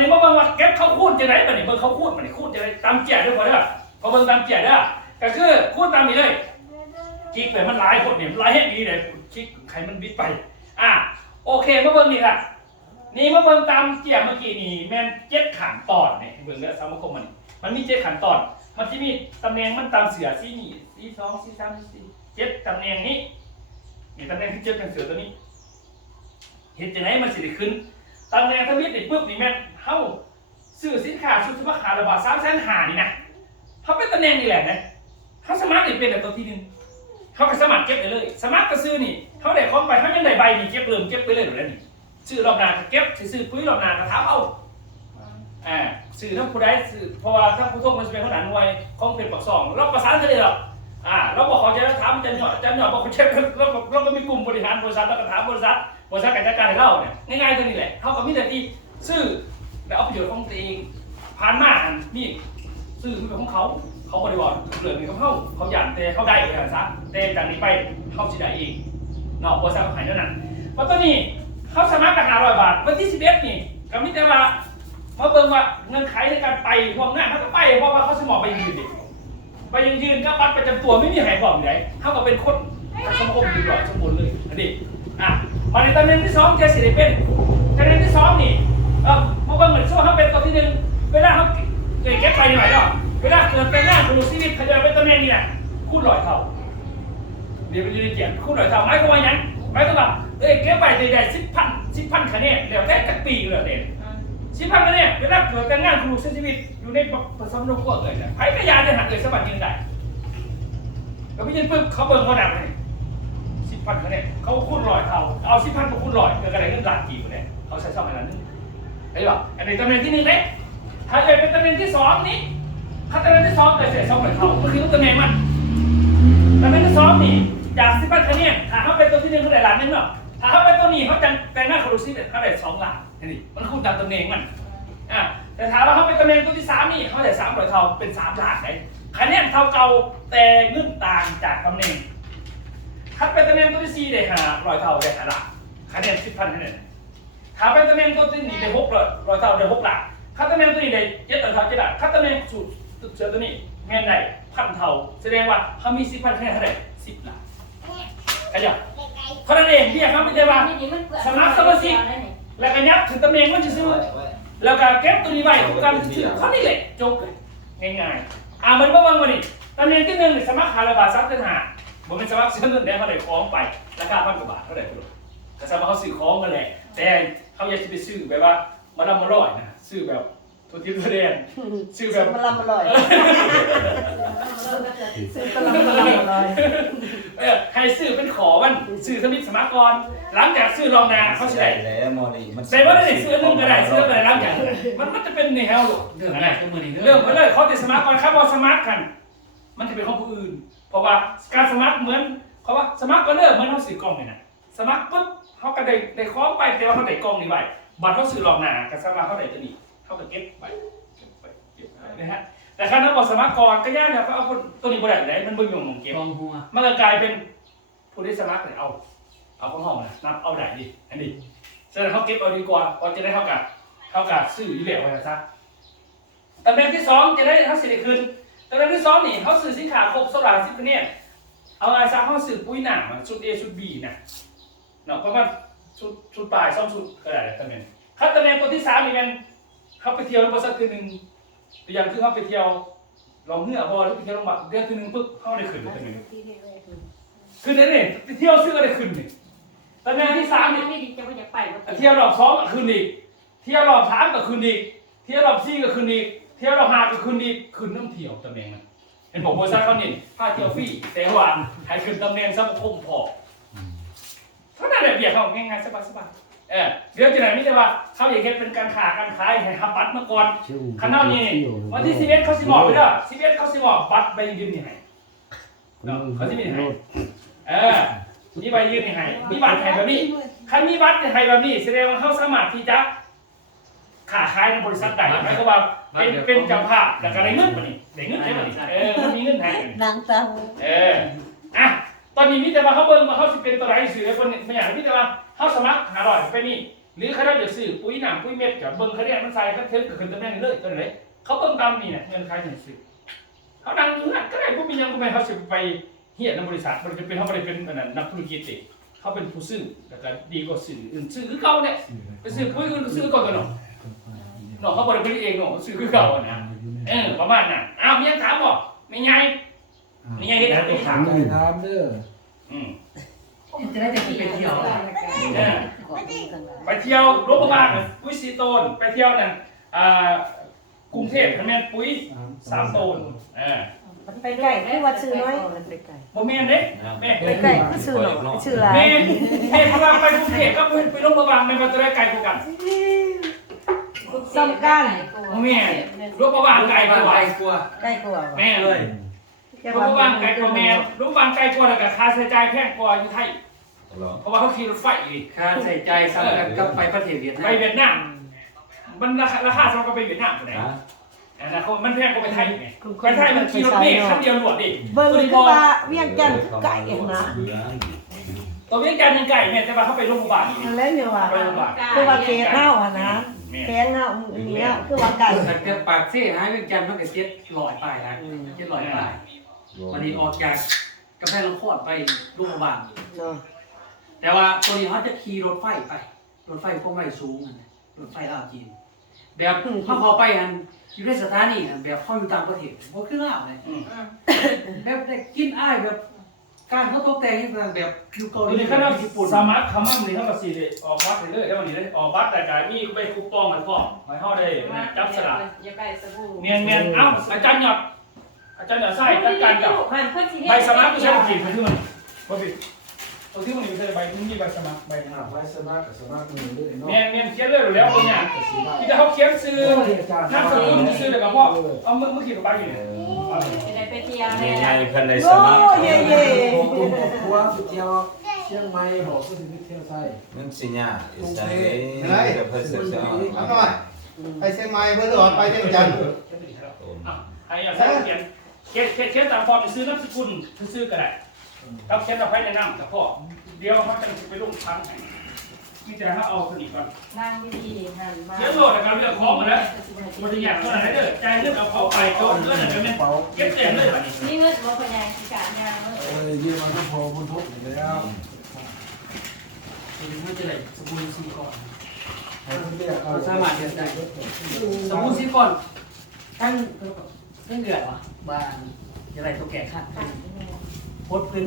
นี่มาเบิ่งว่าเก็บเขาคูดจะไหนมานี่เบิ่งเขาคูดมานี่คูดจะไหนตามเจียด้วยก่อนเด้อพอเบิ่งตามเจียเด้อก็คือคูดตามนี้เลยคลิกไปมันหลายคนเนี่ยมันหลายแห่งนี้เลยคลิกใครมันบิดไปโอเคมาเบิ่งนี่ค่ะนี่มาเบิ่งตามเจียเมื่อกี้นี่แม่น7ขั้นตอนนี่เบิ่งเด้อสมาคมมันมี7ขั้นตอนมันจะมีตำแหน่งมันตามเสือซี่นี่ซี่2ซี่3ซี่4 7ตำแหน่งนี้นี่ตำแหน่งที่7เป็นเสือตัวนี้เห็นจะไหนมันสิได้ขึ้นตำแหน่งทวิตนี่ปุ๊บนี่แม่นเฮาซื้อสินค้าชุดเฉพาะขาระบาด350,000นี่นะเขาเป็นตำแหน่งนี่แหละนะเขาสมัครนี่เป็นแบบตัวที่1เขาก็สมัครเก็บไปเลยสมัครก็ซื้อนี่เขาได้ของไปเขายังได้ใบนี่เก็บไปเลยหรือแล้วนี่ซื้อรอบหน้าก็เก็บซื้อปุ๋ยรอบหน้าก็ถามเอาสื่อทั้งผู้ใดสื่อเพราะว่าถ้าผู้ท่องมันจะเป็นขนาดหน่วยของเป็นปักสองเราประสานกันเลยหรอเราบอกเขาจะถามจันหน่อยบอกเขาเช็คเราก็มีกลุ่มบริหารบริษัทเราก็ถามบริษัทการจัดการให้เราเนี่ยง่ายๆตัวนี้แหละเขาก็มีแต่ที่ซื้อและเอาประโยชน์ของตัวเองผ่านมามีซื้อเป็นของเขาบริวารเหลือเงินเขาอยากแต่เขาได้อย่างซะแต่จากนี้ไปเขาจะได้เองเนาะบริษัทเขาขายเท่านั้นเพราะตอนนี้เขาสมัครกัน500 บาทวันที่11นี่ก็มีแต่ว่ามาเบิ่งว่าเงินไขในการไปพวกนั้นมันก็ไปเพราะว่าเขาสมองไปยืนดิไปยืนก็บัตรประจำตัวไม่มีใครบอกไหนเขาก็เป็นคนสังคมดีกว่าสมบูรณ์เลยอันนี้มาในตำแหน่งที่2เจสิได้เป็นตำแหน่งที่2นี่มาเบิ่งเหมือนเขาเป็นตัวที่1เวลาเขาเก็บไปหน่อยเนาะเวลาเกิดเป็นหน้าครูชีวิตเขาจะเป็นตำแหน่งนี่แหละคูณ100 เท่าเดี๋ยวไปยืนเกียรติคูณ100 เท่าหมายความว่าอย่างหมายความว่าเก็บไปได้10,000คะแนนแล้วแต่จักปีเลยเด่น10,000คะแนนเวลาเกิดแต่งงานครูชีวิตอยู่ในสมรภูมิเลยนะใครก็ยาจะหักเลยสมัครยืนได้แล้วพี่ยืนปุ๊บเขาเบิ่งเขาดับเลย10,000คะแนนเขาคูณ100 เท่าเอา10,000กับคูณ100เกิดอะไรขึ้นหลักกี่คะแนนเขาใช้ช่องอะไรนึงเห็นป่ะอันนี้ตำแหน่งที่1เลยถ้าเกิดเป็นตำแหน่งที่2นี้ถ้าตำแหน่งที่2เกิดเสีย200 เท่าก็คือตำแหน่งมันตำแหน่งที่2นี่จาก10,000คะแนนถ้าเขาเป็นตัวที่1เขาได้ล้านนึงเนาะถ้าเขาเป็นตัวนี้เขาจะแต่งงานครูชีวิตเขาได้2 ล้านนี่มันคูณตามตำแหน่งมันแต่ถามว่าเขาเป็นตำแหน่งตัวที่3นี่เขาได้300 เท่าเป็น3 ล้านเลยคะแนนเท่าเก่าแต่เงินต่างจากตำแหน่งถ้าเป็นตำแหน่งตัวที่4ได้500 เท่าได้5 ล้านคะแนน10,000คะแนนถ้าเป็นตำแหน่งตัวที่1ได้600 เท่าได้6 ล้านถ้าตำแหน่งตัวนี้ได้700 เท่า7 ล้านถ้าตำแหน่งสูตรเสือตัวนี้แม่นได้1,000 เท่าแสดงว่าเขามี10,000คะแนนเท่าไหร่10 ล้านกันยังเพราะนั่นเองที่เขาไม่ได้ว่าสมัครสมาชิกแล้วก็ยัดถึงตำแหน่งมันจะซื้อแล้วก็เก็บตัวนี้ไว้ทุกการซื้อเขานี่แหละจบเลยง่ายๆมันบ้างวันนี้ตำแหน่งที่1สมัครขาระบาด3 เดือน5ผมเป็นสมัครซื้อเงินได้เขาได้คล้องไปราคา1,000 กว่าบาทเท่าไหร่ก็รู้แต่สมัครเขาซื้อคล้องกันแหละแต่เขาอยากจะไปซื้อแบบว่ามาลำมาลอยนะซื้อแบบตัวทิพย์ตัวแดงซื้อแบบมาลำมาลอยซื้อมาลำมาลอยให้ซื้อเป็นขอมันซื้อสมิธสมัครก่อนหลังจากซื้อรองนาเขาใช่แล้วมอนี่มัน แต่ว่าได้ซื้อนึงก็ได้ซื้ออะไรหลังจากมันจะเป็นในแนวเรื่องอะไรเรื่องไปเลยเขาจะสมัครก่อนครับพอสมัครกันมันจะเป็นของผู้อื่นเพราะว่าการสมัครเหมือนเขาว่าสมัครก็เลิกเหมือนเขาซื้อกล้องเนี่ยนะสมัครปุ๊บเขาก็ได้คล้องไปแต่ว่าเขาได้กล้องนี่ไว้บัตรเขาซื้อรองนากับสมัครเขาได้ตัวนี้เขาก็เก็บไปนะฮะแต่ถ้านักบอลสมัครก่อนก็ยากเนี่ยเขาเอาตัวนี้บริษัทไหนมันบึ้งยงมงเก็บมันก็กลายเป็นผู้ที่สมัครเนี่ยเอาของห้องนะนับเอาได้ดิอันนี้ฉะนั้นเขาเก็บเอาดีกว่าก็จะได้เท่ากับซื้ออยู่แล้วนะซะตำแหน่งที่2จะได้เขาสิได้คืนตำแหน่งที่2นี่เขาซื้อสินค้าครบ10 ล้าน10คะแนนเอาอะไรซะเขาซื้อปุ๋ยหนาชุด A ชุด B นะเนาะเพราะว่าชุดปลาย2 ชุดก็ได้ตำแหน่งตำแหน่งตัวที่3นี่มันเขาไปเที่ยวบริษัททีนึงตัวอย่างคือเขาไปเที่ยวลองเหื่อบอลหรือไปเที่ยวลงบักเดือนทีนึงปุ๊บเขาได้ขึ้นตัวนึงคือเนี่ยไปเที่ยวซื้อก็ได้ขึ้นนี่ตำแหน่งที่3นี่เที่ยวรอบ2ก็ขึ้นอีกเที่ยวรอบ3ก็ขึ้นอีกเที่ยวรอบ4ก็ขึ้นอีกเที่ยวรอบ5ก็ขึ้นอีกขึ้นน้ำเที่ยวตำแหน่งนั้นเห็นผมบริษัทเขาเนี่ยพาเที่ยวฟรีแต่ว่าให้ขึ้นตำแหน่งสักคมพอเท่านั้นแหละเบียดเขาง่ายๆสบายเดี๋ยวจะไหนไม่ใช่ว่าเขาอยากเห็นเป็นการขายให้ทำบัตรมาก่อนขนาดนี้วันที่11เขาสิบอกไปเด้อ11เขาสิบอกบัตรใบยืนนี่ให้เขาสิมีให้มีใบยืนนี่ให้มีบัตรให้แบบนี้ใครมีบัตรให้แบบนี้แสดงว่าเขาสามารถที่จะ ขาขายในบริษัทใดหมายความว่าเป็นเจ้าภาพแล้วก็ได้เงินมานี่ได้เงินใช่ไหมมันมีเงินแทน นางตา อ่ะตอนนี้มีแต่ว่าเขาเบิ่งว่าเขาสิเป็นตัวไรสื่อคนไม่อยากมีแต่ว่าเขาสมัครหาร่อยไปนี่หรือเขาได้จะซื้อปุ๋ยหนังปุ๋ยเม็ดกับเบิ่งเขาเรียกมันใส่เขาเทิงกับคนตำแหน่งเลยตัวไหนเขาเบิ่งตามนี่เนี่ยเงินใครเงินซื้อเขาดังเงินก็ได้พวกมียังทำไมเขาสิไปเฮียในบริษัทมันจะเป็นเขาไม่ได้เป็นนักธุรกิจเองเขาเป็นผู้ซื้อแล้วก็ดีกว่าซื้ออื่นซื้อคือเขาเนี่ยไปซื้อปุ๋ยอื่นก็ซื้อก่อนกันเนาะเนาะเขาบริเป็นเองเนาะซื้อคือเขานะประมาณนั้นอ้าวมียังถามบ่ไม่ไงไม่ไงเฮ็ดอะไรถาม ใจถามเด้อ จะได้แต่ไปเที่ยว ไปเที่ยวโรงพยาบาลปุ้ยสีโตนไปเที่ยวนั่นกรุงเทพแม่นปุ้ย3 โตนไปไก่คือว่าชื่อน้อย บ่แม่นเด้แม่ ไปไก่คือชื่อหน่อยชื่อหลาย แม่พาไปกรุงเทพก็ไปโรงพยาบาลแม่บ่จะได้ไกลกว่ากัน ซ้ำกัน บ่แม่โรงพยาบาลไกลกว่า ใกล้กว่า แม่เลยโรงพยาบาลไกลกว่าแม่โรงพยาบาลไกลกว่าแล้วก็ค่าใช้จ่ายแพงกว่าอยู่ไทยเพราะว่าเขาขี่รถไฟอีก ค่าใช้จ่ายสำคัญกับไปประเทศเวียด ไป นาม เวียดนามมันราคาสำหรับไปเวียดนามเท่าไหร่นะมันแพงกว่าไปไทยไงไปไทยมันขี่รถเมล์คันเดียวหลวดดิ เบิ่งคือว่าเวียงจันทน์ไก่นะ ตัวเวียงจันทน์ยังไก่เนี่ยแต่ว่าเขาไปโรงพยาบาลอีก นั่นแหละเนี่ยว่า ไปโรงพยาบาล คือว่าเกเฮาอ่ะนะแกงเฮาเนี่ยคือว่าไก่ แต่ปากเซ่หายเวียงจันทน์มันก็700 ป้ายนะ700 ป้ายวันนี้ออกจากกาแฟลงคอดไปโรงพยาบาล เนาะ แต่ว่าตัวนี้เขาจะขี่รถไฟไปรถไฟพวกไม่สูงรถไฟลาวจีนแบบเขาไปอยู่ในสถานีแบบเขาอยู่ต่างประเทศเขาขึ้นลาวเลยแบบได้กินอ้ายแบบการเขาตกแต่งแบบอยู่เกาห ที ลี นี้เขาต้อง ญี่ปุ่น สมัครคำมั่นนี่เขาก็สิได้ออกบัตรเลยได้วันนี้ได้ออกบัตรแต่การมีไปคูปองให้พ่อให้เขาได้จับสลาก อย่าไปสบู่ เมียนเอ้าอาจารย์หยอดใส่จัดการกับใบสมัครไม่ใช่ผิดที่มันบ่ผิดตัวที่มันอยู่ใส่ใบที่มีใบสมัครใบหน้า ไว้สมัครกับสมัครมือเลยเนาะ เมียนเขียนเลยอยู่แล้วคนเนี่ยที่จะเขาเขียนซื้อนามสกุลซื้อแต่กับพ่อเอาเมื่อกี้กับใบอยู่เนี่ย จะได้ไปเที่ยว นี่ไง เนี่ย คันในส โอ้ มัคร เย่เย่ ครัวไปเที่ยวเชียงใหม่บอกก็สิไปเที่ยวไทย นั่นสิญาอิสราเอลกับเพื่อนเสีย เอาหน่อยไปเชียงใหม่เพื่อนหรอไปเชียงจันทน์ ไอ้อย่างนั้นเขียนตามฟอร์มซื้อนามสกุลซื้อก็ได้เราเขียนเราให้แนะนำแต่พ่อเดี๋ยวเขาจะไปลงทั้งที่จะให้เอาสนิทก่อน นั่งดีๆหันมา เดี๋ยวโหลดการเลือกของมาแล้วมันจะอยากตัวไหนเด้อใจเลือกเอาเข้าไปก่อนเลือกไหนก็ไม่เก็บเต็มเลยแบบนี้ นี่เงินบ่พยายามการงานเนาะ ยืมมาทุกพอบุญทุกอยู่แล้ว มันจะได้สมุนซีก่อน ให้เพิ่นเรียกเอา สามารถเรียนได้สมุนซีก่อนทั้งเดือดวะบ้านจะได้ตัวแก่ขั้นพดพื้น